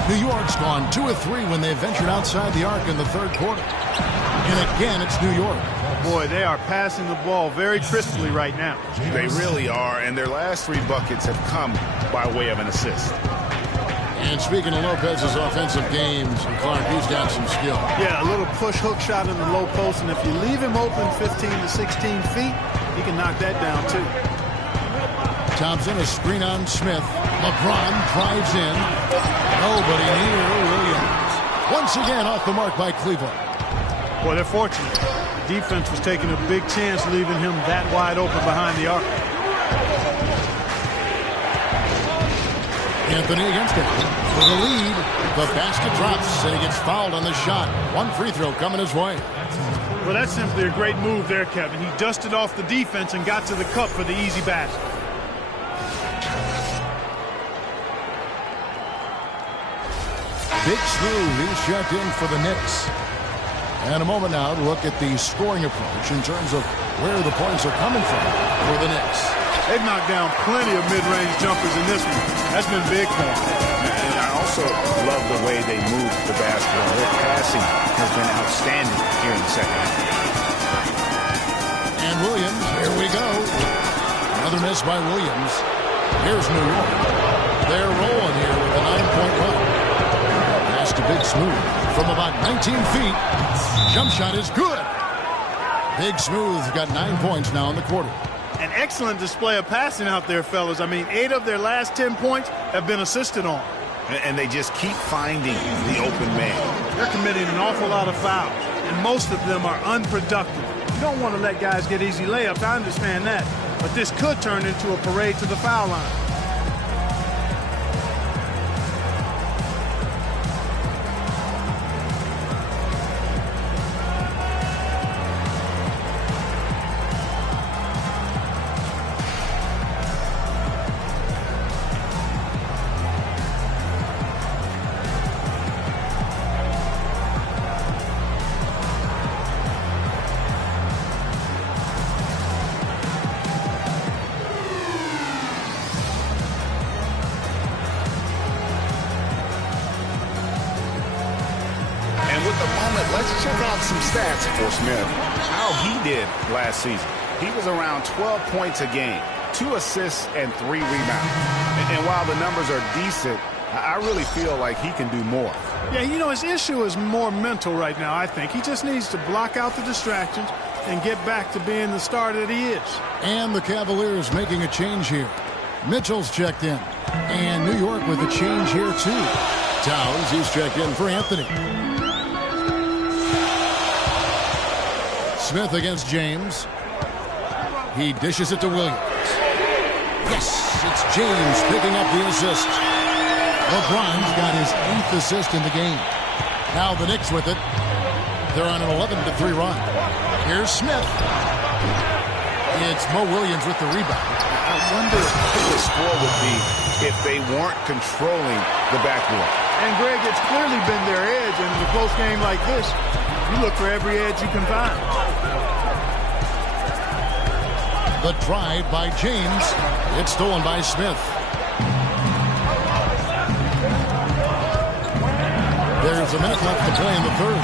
New York's gone 2 of 3 when they ventured outside the arc in the 3rd quarter. And again, it's New York. Boy, they are passing the ball very crisply right now. They really are, and their last 3 buckets have come by way of an assist. And speaking of Lopez's offensive games, Clark, he's got some skill. Yeah, a little push hook shot in the low post, and if you leave him open 15 to 16 feet, he can knock that down too. Thompson, a screen on Smith. LeBron drives in. Nobody near Williams. Once again off the mark by Cleveland. Boy, they're fortunate. The defense was taking a big chance leaving him that wide open behind the arc. Anthony against it. For the lead, the basket drops, and he gets fouled on the shot. 1 free throw coming his way. Well, that's simply a great move there, Kevin. He dusted off the defense and got to the cup for the easy basket. Big Smooth, he's checked in for the Knicks. And a moment now to look at the scoring approach in terms of where the points are coming from for the Knicks. They've knocked down plenty of mid-range jumpers in this one. That's been big for them. And I also love the way they move the basketball. Their passing has been outstanding here in the second half. And Williams, here we go. Another miss by Williams. Here's New York. They're rolling here with a 9-point run. Pass pass to Big Smooth from about 19 feet. Jump shot is good. Big Smooth got 9 points now in the quarter. An excellent display of passing out there, fellas. I mean, 8 of their last 10 points have been assisted on. And they just keep finding the open man. They're committing an awful lot of fouls, and most of them are unproductive. You don't want to let guys get easy layups. I understand that. But this could turn into a parade to the foul line. Let's check out some stats for Smith. How he did last season. He was around 12 points a game, 2 assists, and 3 rebounds. And while the numbers are decent, I really feel like he can do more. Yeah, you know, his issue is more mental right now, I think. He just needs to block out the distractions and get back to being the star that he is. And the Cavaliers making a change here. Mitchell's checked in. And New York with a change here, too. Towns, he's checked in for Anthony. Smith against James. He dishes it to Williams. Yes, it's James picking up the assist. LeBron's got his 8th assist in the game. Now the Knicks with it. They're on an 11-3 run. Here's Smith. It's Mo Williams with the rebound. I wonder what the score would be if they weren't controlling the backboard. And, Greg, it's clearly been their edge, and in a close game like this, you look for every edge you can find. The drive by James. It's stolen by Smith. There's a minute left to play in the third.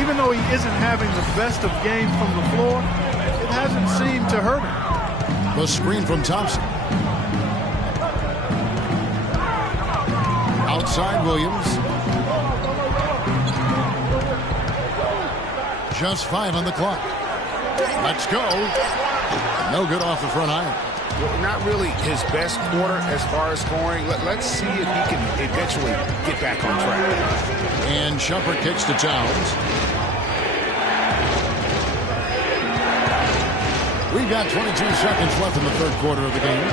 Even though he isn't having the best of games from the floor, it hasn't seemed to hurt him. The screen from Thompson. Outside Williams. Just 5 on the clock. Let's go. No good off the front iron. Well, not really his best quarter as far as scoring. Let's see if he can eventually get back on track. And Shumpert kicks to Towns. We've got 22 seconds left in the third quarter of the game.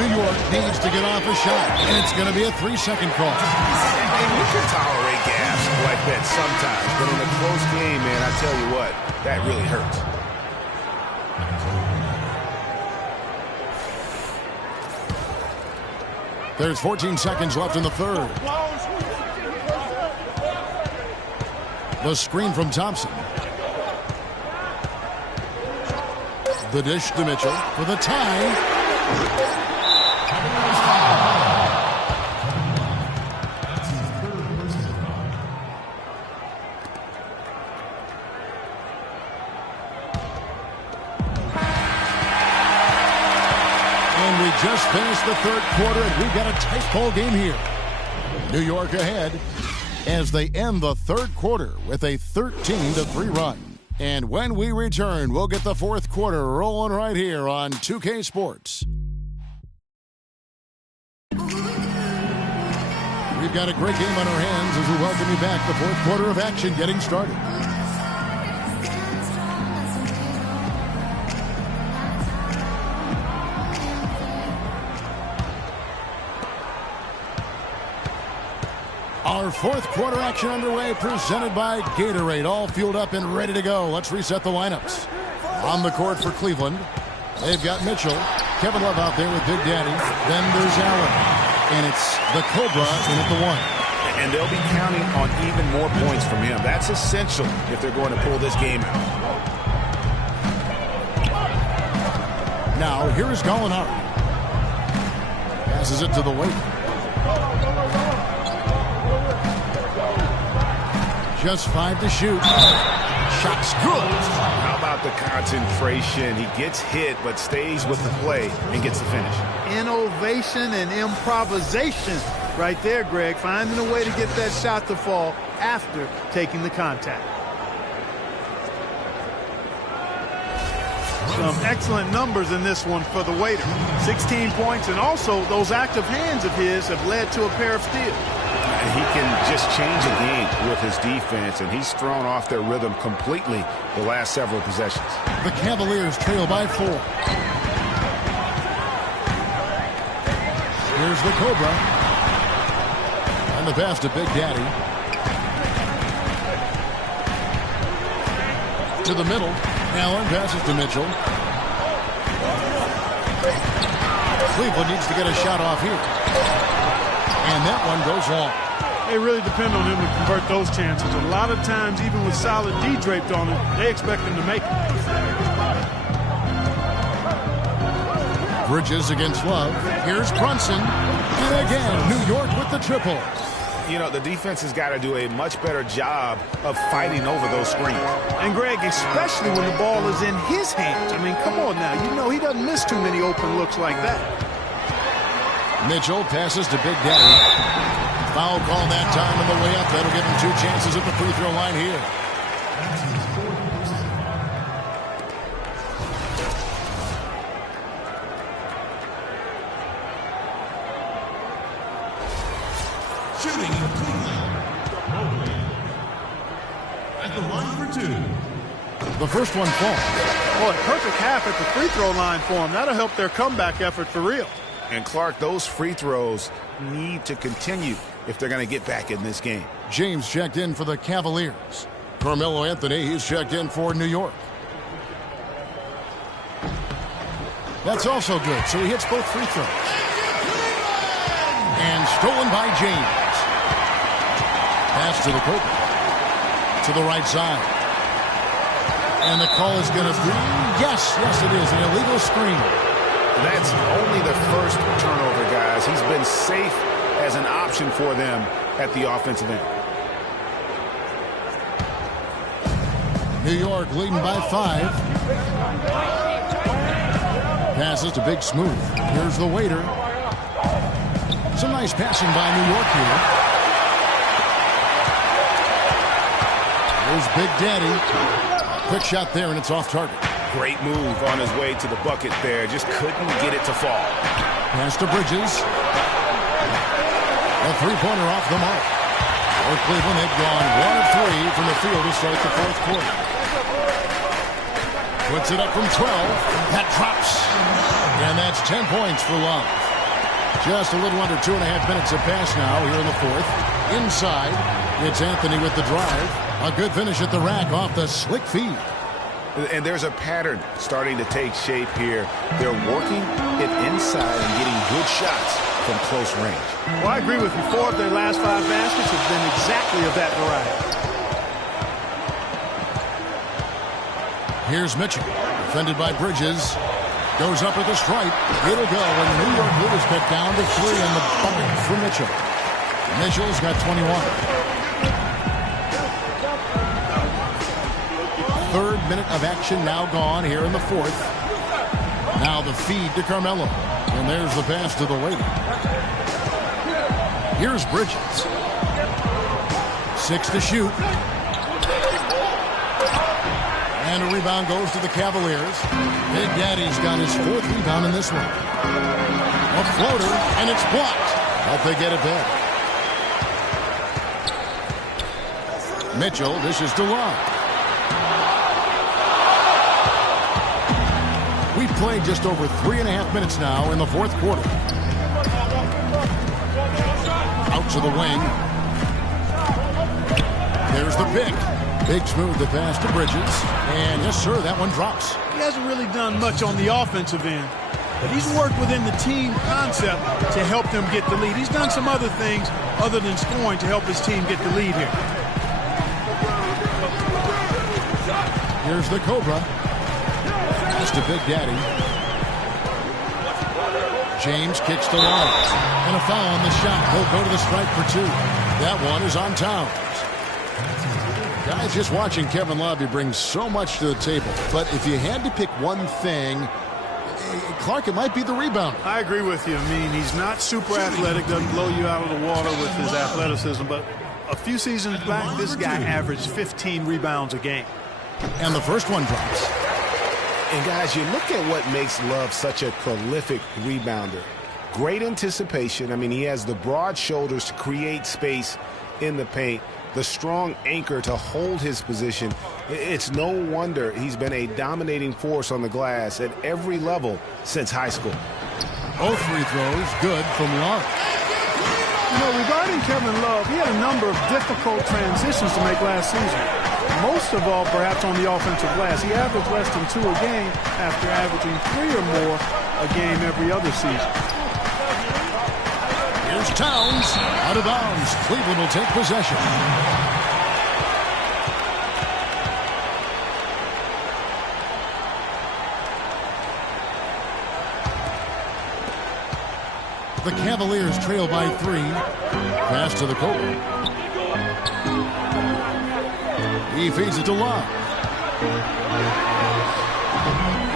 New York needs to get off a shot, and it's going to be a 3-second call. And you can tolerate gaps like that sometimes, but in a close game, man, I tell you what, that really hurts. There's 14 seconds left in the third. The screen from Thompson. The dish to Mitchell for the tie. We just finished the third quarter, and we've got a tight ball game here. New York ahead as they end the third quarter with a 13-3 run. And when we return, we'll get the fourth quarter rolling right here on 2K Sports. We've got a great game on our hands as we welcome you back. The fourth quarter of action getting started. Our fourth quarter action underway, presented by Gatorade. All fueled up and ready to go. Let's reset the lineups. On the court for Cleveland, they've got Mitchell. Kevin Love out there with Big Daddy. Then there's Allen. And it's the Cobra in at the 1. And they'll be counting on even more points from him. That's essential if they're going to pull this game out. Now, here is Gallinari. Passes it to the wing. Just 5 to shoot. Shot's good. How about the concentration? He gets hit, but stays with the play and gets the finish. Innovation and improvisation Right there, Greg, finding a way to get that shot to fall after taking the contact. Some excellent numbers in this one for the waiter. 16 points, and also those active hands of his have led to a pair of steals. He can just change a game with his defense, and he's thrown off their rhythm completely the last several possessions. The Cavaliers trail by 4. Here's the Cobra. And the pass to Big Daddy. To the middle. Allen passes to Mitchell. Cleveland needs to get a shot off here. And that one goes long. They really depend on him to convert those chances. A lot of times, even with solid D draped on it, they expect him to make it. Bridges against Love. Here's Brunson. And again, New York with the triple. You know, the defense has got to do a much better job of fighting over those screens. And, Greg, especially when the ball is in his hands. I mean, come on now. You know he doesn't miss too many open looks like that. Mitchell passes to Big Daddy. Foul call that time on the way up. That'll give him 2 chances at the free throw line here. Shooting in Cleveland. At the line for 2. The first one falls. Boy, perfect half at the free throw line for him. That'll help their comeback effort for real. And, Clark, those free throws need to continue if they're going to get back in this game. James checked in for the Cavaliers. Carmelo Anthony, he's checked in for New York. That's also good, so he hits both free throws. And stolen by James. Pass to the Cobra. To the right side. And the call is going to be, yes, it is, an illegal screen. That's only the first turnover, guys. He's been safe as an option for them at the offensive end. New York leading by 5. Passes to Big Smooth. Here's the waiter. Some nice passing by New York here. There's Big Daddy. Quick shot there, and it's off target. Great move on his way to the bucket there. Just couldn't get it to fall. Pass to Bridges. A three-pointer off the mark. For Cleveland, they've gone 1 of 3 from the field to start the fourth quarter. Puts it up from 12. That drops. And that's 10 points for Love. Just a little under 2.5 minutes have passed now here in the fourth. Inside, it's Anthony with the drive. A good finish at the rack off the slick feed. And there's a pattern starting to take shape here. They're working it inside and getting good shots from close range. Well, I agree with you. 4 of their last 5 baskets have been exactly of that variety. Here's Mitchell. Defended by Bridges. Goes up at the stripe. It'll go, and New York Blues get down to 3 in the bucket for Mitchell. Mitchell's got 21. Third minute of action now gone here in the fourth. Now the feed to Carmelo. And there's the pass to the waiter. Here's Bridges. 6 to shoot. And a rebound goes to the Cavaliers. Big Daddy's got his 4th rebound in this one. A floater, and it's blocked. But they get it back. Mitchell, this is to Love. We've played just over 3.5 minutes now in the fourth quarter. Out to the wing. There's the pick. Big Smooth the pass to Bridges. And yes, sir, that one drops. He hasn't really done much on the offensive end, but he's worked within the team concept to help them get the lead. He's done some other things other than scoring to help his team get the lead here. Here's the Cobra. Pass to Big Daddy. James kicks to Love. And a foul on the shot. He'll go to the stripe for 2. That one is on Towns. Guys, just watching Kevin Love, he brings so much to the table. But if you had to pick one thing Clark, it might be the rebound. I agree with you. I mean, he's not super athletic, doesn't blow you out of the water with his athleticism, but a few seasons back, this guy averaged 15 rebounds a game. And the first one drops. And guys, you look at what makes Love such a prolific rebounder. Great anticipation. I mean, he has the broad shoulders to create space in the paint, the strong anchor to hold his position. It's no wonder he's been a dominating force on the glass at every level since high school. Both free throws good from Love. You know, regarding Kevin Love, he had a number of difficult transitions to make last season. Most of all, perhaps on the offensive glass. He averaged less than 2 a game after averaging 3 or more a game every other season. Here's Towns, out of bounds. Cleveland will take possession. The Cavaliers trail by 3. Pass to the Kobe. He feeds it to Love.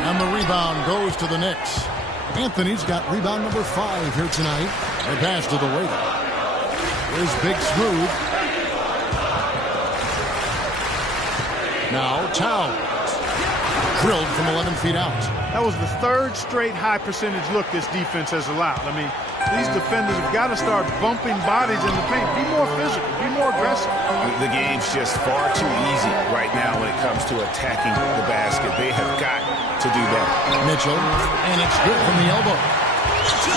And the rebound goes to the Knicks. Anthony's got rebound number 5 here tonight. The pass to the waiter. Here's Big Smooth. Now Towns. Drilled from 11 feet out. That was the 3rd straight high percentage look this defense has allowed. I mean, these defenders have got to start bumping bodies in the paint. Be more physical. Be more aggressive. The game's just far too easy right now when it comes to attacking the basket. They have got to do better. Mitchell, and it's good from the elbow.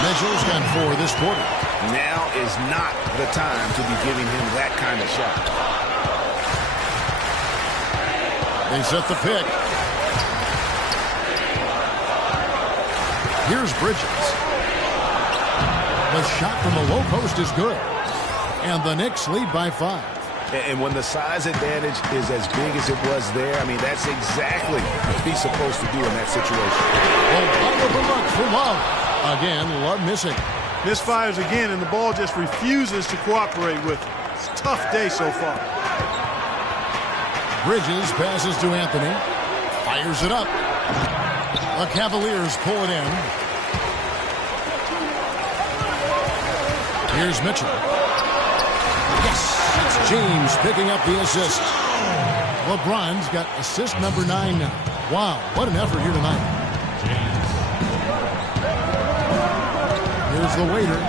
Mitchell's got 4 this quarter. Now is not the time to be giving him that kind of shot. They set the pick. Here's Bridges. The shot from the low post is good. And the Knicks lead by 5. And when the size advantage is as big as it was there, I mean, that's exactly what he's supposed to do in that situation. Oh, bottom of the look for Love. Again, Love missing. Misfires again, and the ball just refuses to cooperate with him. It's a tough day so far. Bridges passes to Anthony. Fires it up. The Cavaliers pull it in. Here's Mitchell. Yes, it's James picking up the assist. LeBron's got assist number 9 now. Wow, what an effort here tonight. Here's the waiter.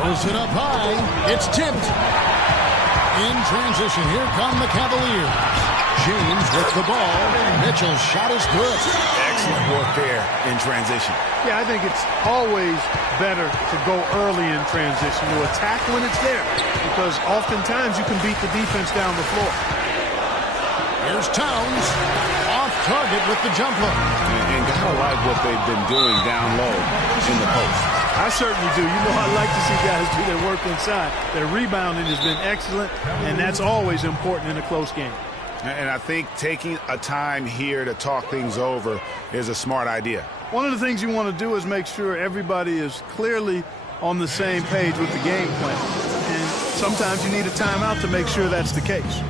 Pulls it up high. It's tipped. In transition, here come the Cavaliers. James with the ball. Mitchell's shot is good. Excellent work there in transition. Yeah, I think it's always better to go early in transition, to attack when it's there, because oftentimes you can beat the defense down the floor. Here's Towns. Off target with the jumper. And gotta like what they've been doing down low in the post. I certainly do. You know, I like to see guys do their work inside. Their rebounding has been excellent, and that's always important in a close game. And I think taking a time here to talk things over is a smart idea. One of the things you want to do is make sure everybody is clearly on the same page with the game plan. And sometimes you need a timeout to make sure that's the case.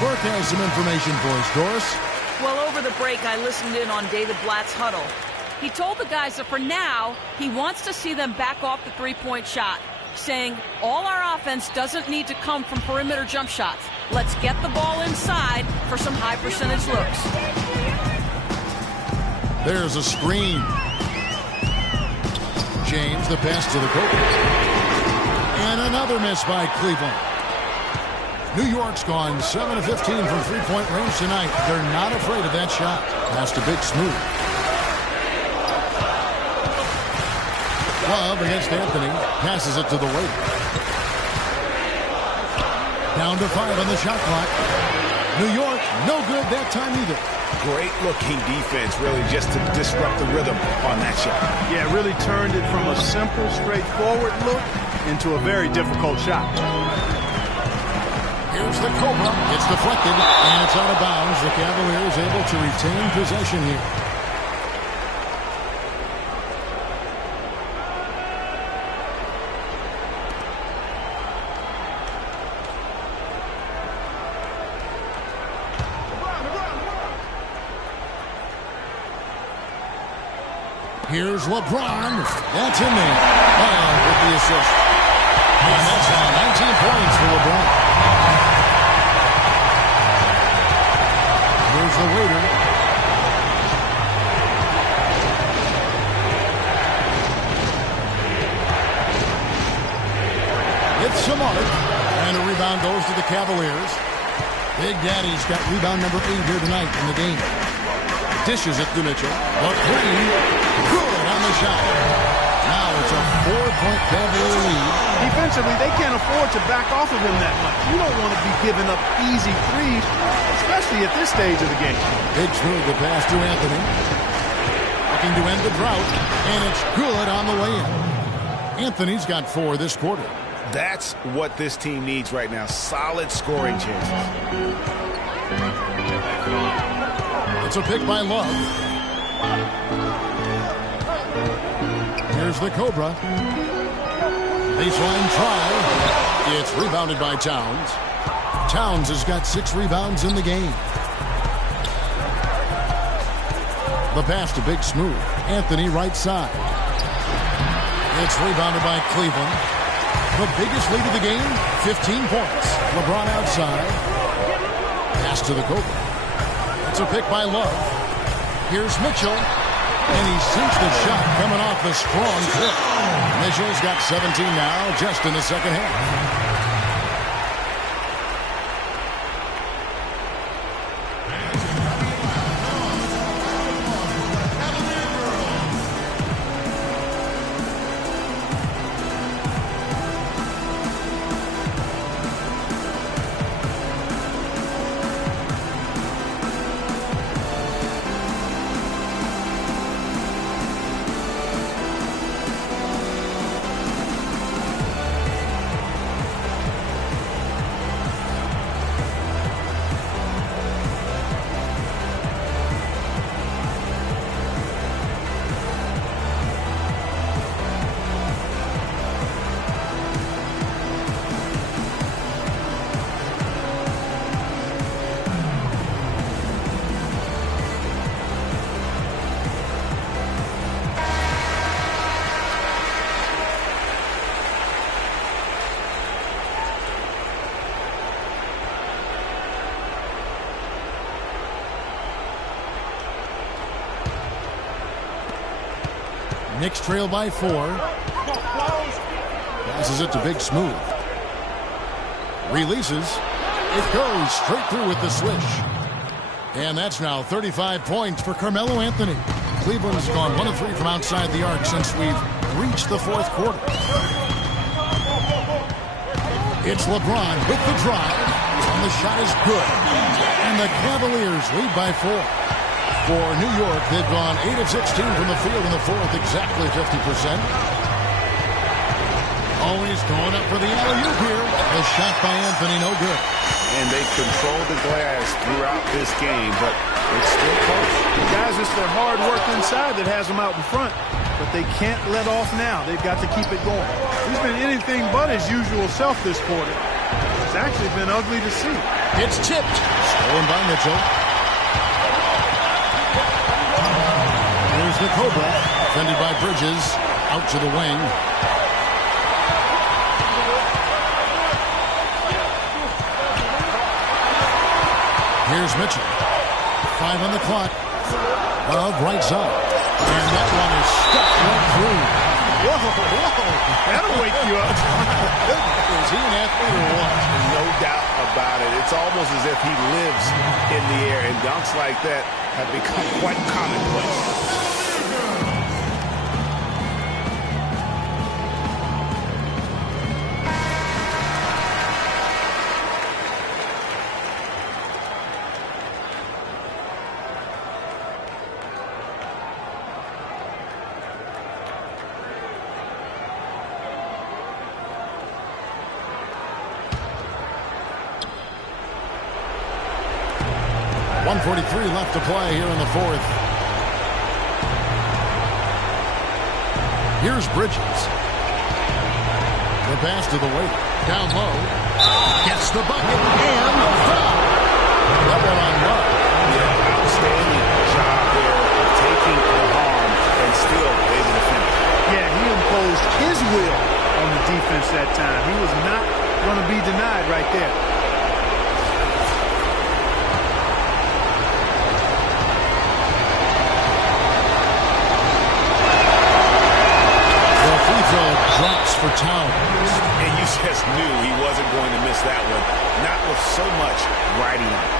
Burke has some information for us, Doris. Well, over the break, I listened in on David Blatt's huddle. He told the guys that for now, he wants to see them back off the three-point shot, saying all our offense doesn't need to come from perimeter jump shots. Let's get the ball inside for some high percentage looks. There's a screen. James, the pass to the Kobe. And another miss by Cleveland. New York's gone 7 of 15 from three-point range tonight. They're not afraid of that shot. Pass to Big Smooth. Love against Anthony. Passes it to the weight. Down to 5 on the shot clock. New York, no good that time either. Great looking defense, really, just to disrupt the rhythm on that shot. Yeah, really turned it from a simple, straightforward look into a very difficult shot. Here's the Cobra. It's deflected, and it's out of bounds. The Cavaliers able to retain possession here. Here's LeBron. That's in there. With the assist. And that's now 19 points for LeBron. Here's the waiter. It's Samart. And a rebound goes to the Cavaliers. Big Daddy's got rebound number 8 here tonight in the game. Dishes it to Mitchell. The three. Good on the shot. Now it's a 4-point Cavalier lead. Defensively, they can't afford to back off of him that much. You don't want to be giving up easy threes, especially at this stage of the game. Big through the pass to Anthony. Looking to end the drought, and it's good on the way in. Anthony's got 4 this quarter. That's what this team needs right now. Solid scoring chances. It's a pick by Love. Here's the Cobra. Baseline try. It's rebounded by Towns. Towns has got 6 rebounds in the game. The pass to Big Smooth. Anthony right side. It's rebounded by Cleveland. The biggest lead of the game, 15 points. LeBron outside. Pass to the Cobra. It's a pick by Love. Here's Mitchell. And he sinks the shot coming off the strong clip. Mitchell's got 17 now, just in the second half. Knicks trail by 4. Passes it to Big Smooth. Releases. It goes straight through with the swish. And that's now 35 points for Carmelo Anthony. Cleveland's gone 1 of 3 from outside the arc since we've reached the 4th quarter. It's LeBron with the drive. And the shot is good. And the Cavaliers lead by 4. For New York, they've gone 8 of 16 from the field in the 4th, exactly 50%. Always going up for the alley-oop here. The shot by Anthony, no good. And they controlled the glass throughout this game, but it's still close. Guys, it's their hard work inside that has them out in front, but they can't let off now. They've got to keep it going. He's been anything but his usual self this quarter. It's actually been ugly to see. It's tipped. Stolen by Mitchell. Here's the Cobra, defended by Bridges, out to the wing. Here's Mitchell. 5 on the clock. Right side. And that one is stuck right through. Whoa. That'll wake you up. Is he an athlete or what? No doubt about it. It's almost as if he lives in the air, and dunks like that have become quite commonplace. 1:43 left to play here in the fourth. Here's Bridges. The pass to the weight. Down low. Gets the bucket and the foul. That one on Love. Yeah, outstanding job there of taking the harm and still able to finish. Yeah, he imposed his will on the defense that time. He was not going to be denied right there. The free throw drops for Towns. And you just knew he wasn't going to miss that one. Not with so much riding on it.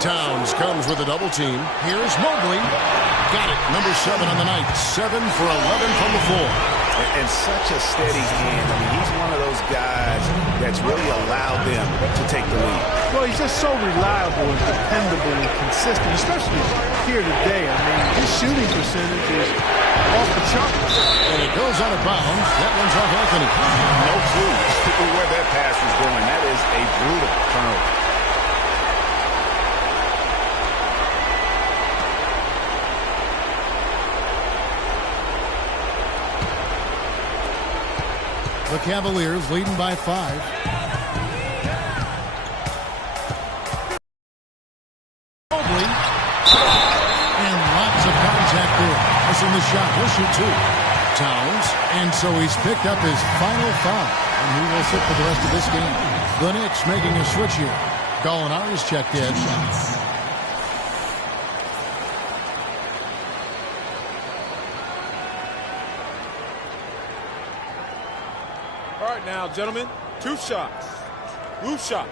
Towns comes with a double team. Here's Mobley. Got it. Number 7 on the night. 7 for 11 from the floor. And such a steady hand. I mean, he's one of those guys that's really allowed them to take the lead. Well, he's just so reliable and dependable and consistent, especially here today. I mean, his shooting percentage is off the charts. And it goes out of bounds. That one's off Anthony. No clue where that pass was going. That is a brutal turnover. The Cavaliers leading by 5. Mobley. And lots of contact there. Missing the shot. He'll shoot 2. Towns. And so he's picked up his final foul. And he will sit for the rest of this game. The Knicks making a switch here. Gallinari's checked in. All right now, gentlemen, 2 shots. Roof shots.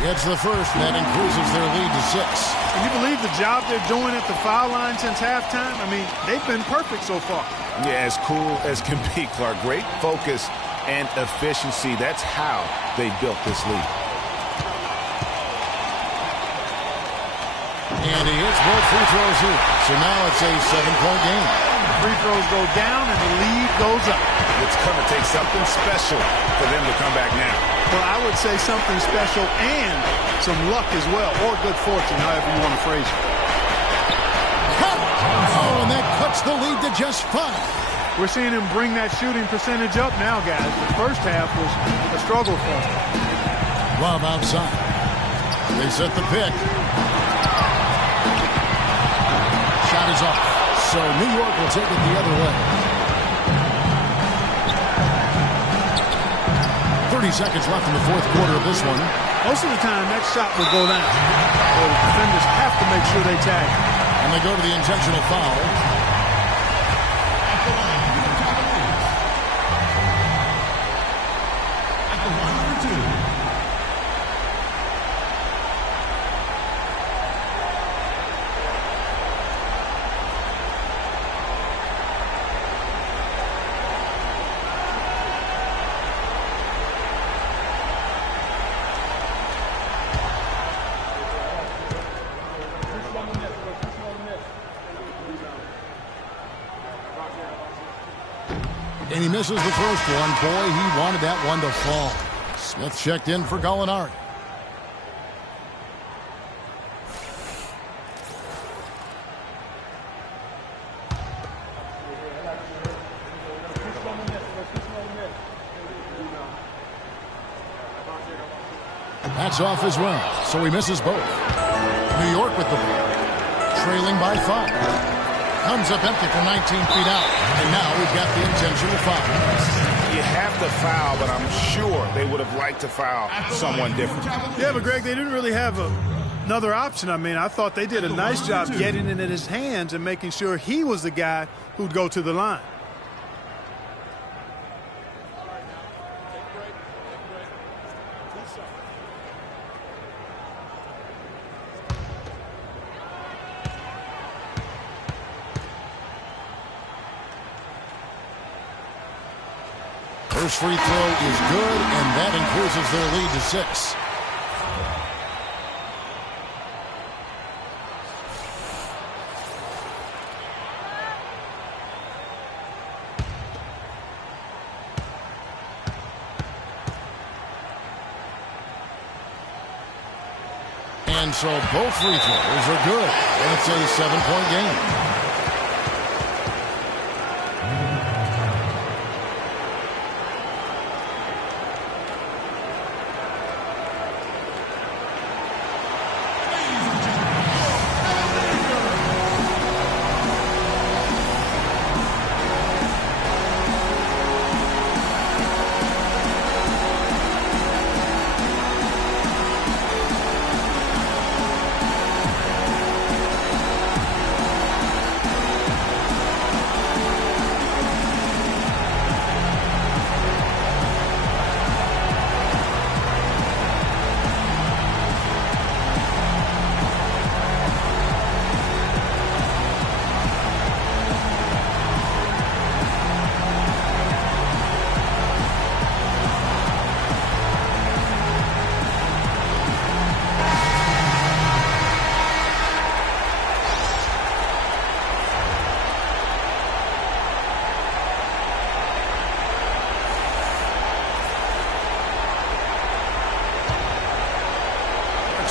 Gets the first, and that increases their lead to 6. Can you believe the job they're doing at the foul line since halftime? I mean, they've been perfect so far. Yeah, as cool as can be, Clark. Great focus and efficiency. That's how they built this lead. And he hits both free throws here. So now it's a 7-point game. The free throws go down and the lead goes up. It's going to take something special for them to come back now. Well, I would say something special and some luck as well, or good fortune, however you want to phrase it. Oh, and that cuts the lead to just 5. We're seeing him bring that shooting percentage up now, guys. The first half was a struggle for him. Love outside. They set the pick. Shot is off. So New York will take it the other way. 30 seconds left in the fourth quarter of this one. Most of the time, that shot will go down. The defenders have to make sure they tag. And they go to the intentional foul. At the line number 2. And he misses the first one. Boy, he wanted that one to fall. Smith checked in for Gallinari. That's off as well, so he misses both. New York with the ball, trailing by 5. Comes up empty from 19 feet out, and now we've got the intentional foul. You have to foul, but I'm sure they would have liked to foul someone different. Yeah, but Greg, they didn't really have another option. I mean, I thought they did a nice job getting it in his hands and making sure he was the guy who'd go to the line. First free throw is good, and that increases their lead to 6. And so both free throws are good. And it's a 7-point game.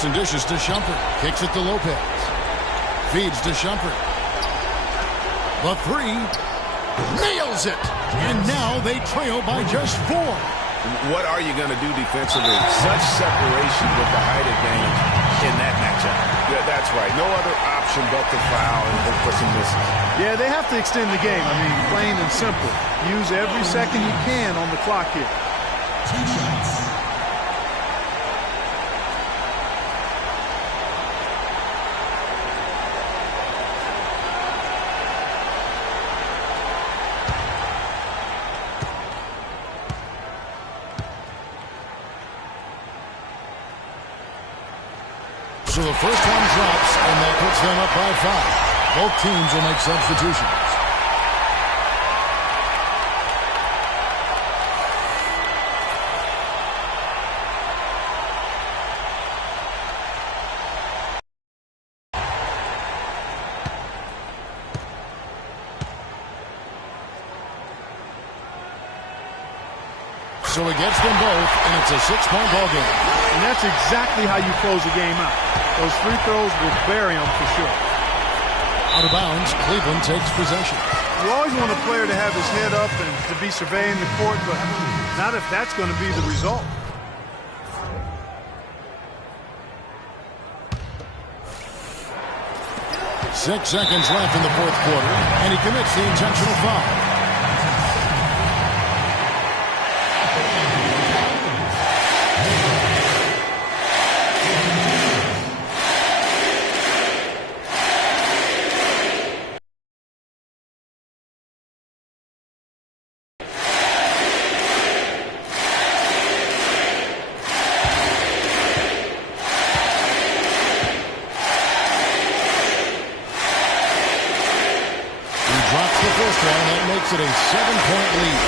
And dishes to Shumpert. Kicks it to Lopez. Feeds to Shumpert. The 3. Nails it. And now they trail by just 4. What are you going to do defensively? Such separation with the height advantage in that matchup. Yeah, that's right. No other option but to foul and hope for some misses. Yeah, they have to extend the game. I mean, plain and simple. Use every second you can on the clock here. 2 shots. So the first one drops, and that puts them up by 5. Both teams will make substitutions. So he gets them both, and it's a 6-point ball game. And that's exactly how you close a game out. Those free throws will bury them for sure. Out of bounds, Cleveland takes possession. You always want a player to have his head up and to be surveying the court, but not if that's going to be the result. Six seconds left in the fourth quarter, and he commits the intentional foul. That makes it a 7-point lead.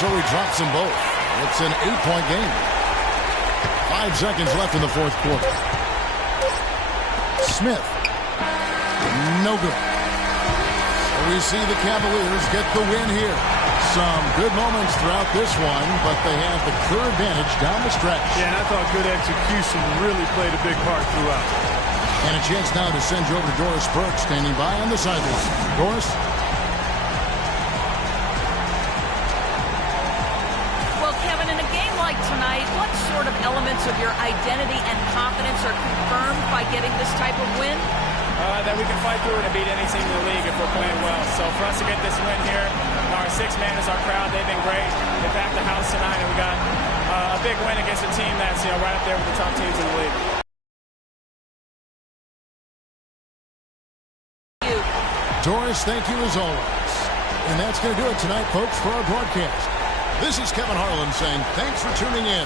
so he drops them both. It's an 8-point game. 5 seconds left in the fourth quarter. Smith. No good. So we see the Cavaliers get the win here. Some good moments throughout this one, but they have the clear advantage down the stretch. Yeah, and I thought good execution really played a big part throughout. And a chance now to send you over to Doris Burke, standing by on the sidelines. Doris? Well, Kevin, in a game like tonight, what sort of elements of your identity and confidence are confirmed by getting this type of win? That we can fight through it and beat any team in the league if we're playing well. So for us to get this win here, our 6 man is our crowd. They've been great. They packed the house tonight, and we got a big win against a team that's right up there with the top teams in the league. Doris, thank you as always. And that's going to do it tonight, folks, for our broadcast. This is Kevin Harlan saying thanks for tuning in.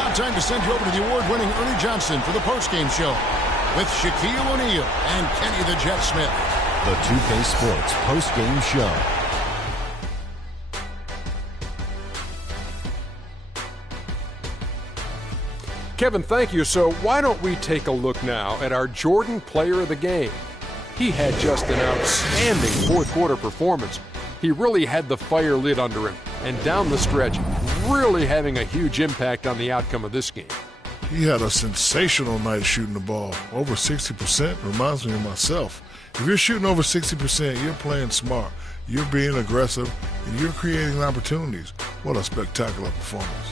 Now time to send you over to the award-winning Ernie Johnson for the postgame show with Shaquille O'Neal and Kenny the Jet Smith. The 2K Sports postgame show. Kevin, thank you. So why don't we take a look now at our Jordan Player of the Game? He had just an outstanding fourth quarter performance. He really had the fire lit under him, and down the stretch, really having a huge impact on the outcome of this game. He had a sensational night shooting the ball. Over 60% reminds me of myself. If you're shooting over 60%, you're playing smart. You're being aggressive, and you're creating opportunities. What a spectacular performance.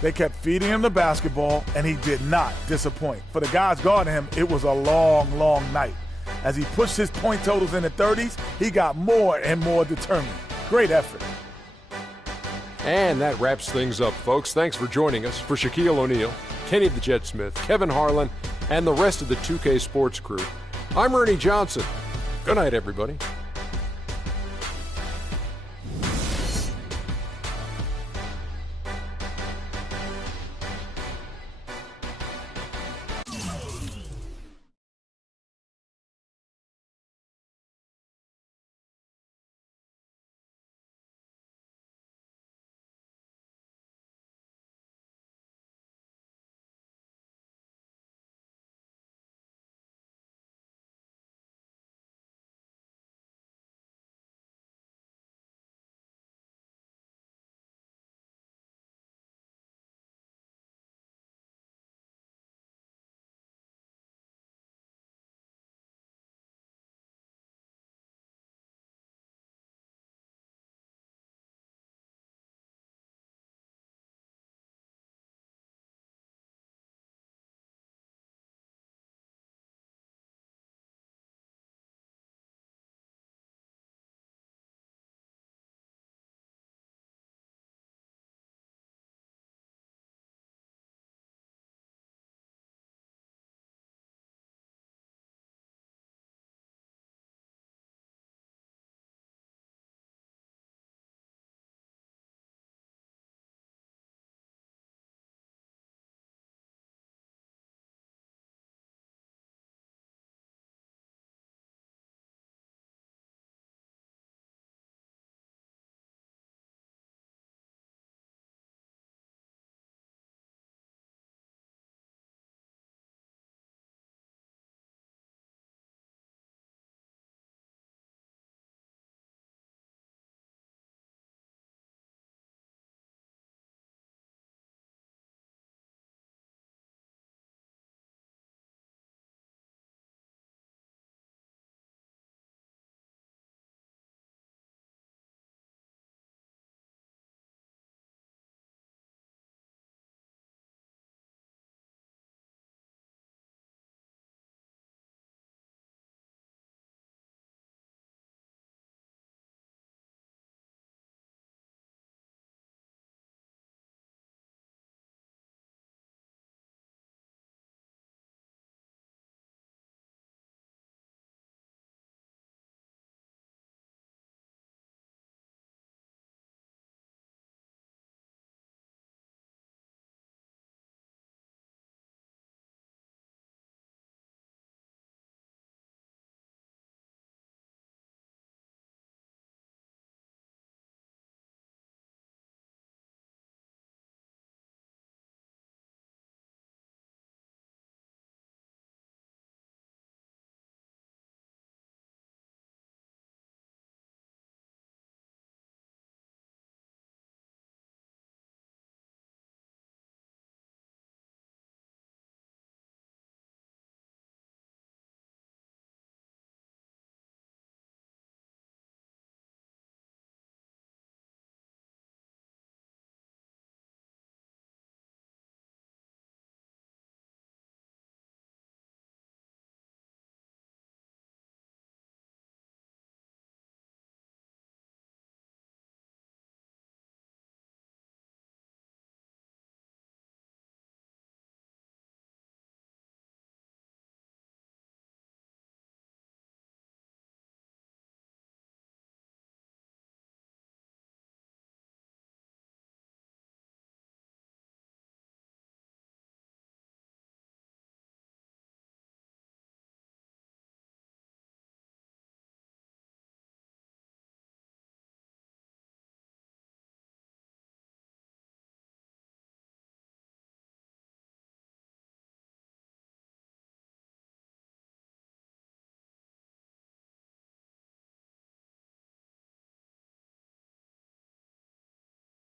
They kept feeding him the basketball, and he did not disappoint. For the guys guarding him, it was a long, long night. As he pushed his point totals in the 30s, he got more and more determined. Great effort. And that wraps things up, folks. Thanks for joining us. For Shaquille O'Neal, Kenny the Jet Smith, Kevin Harlan, and the rest of the 2K Sports crew, I'm Ernie Johnson. Good night, everybody.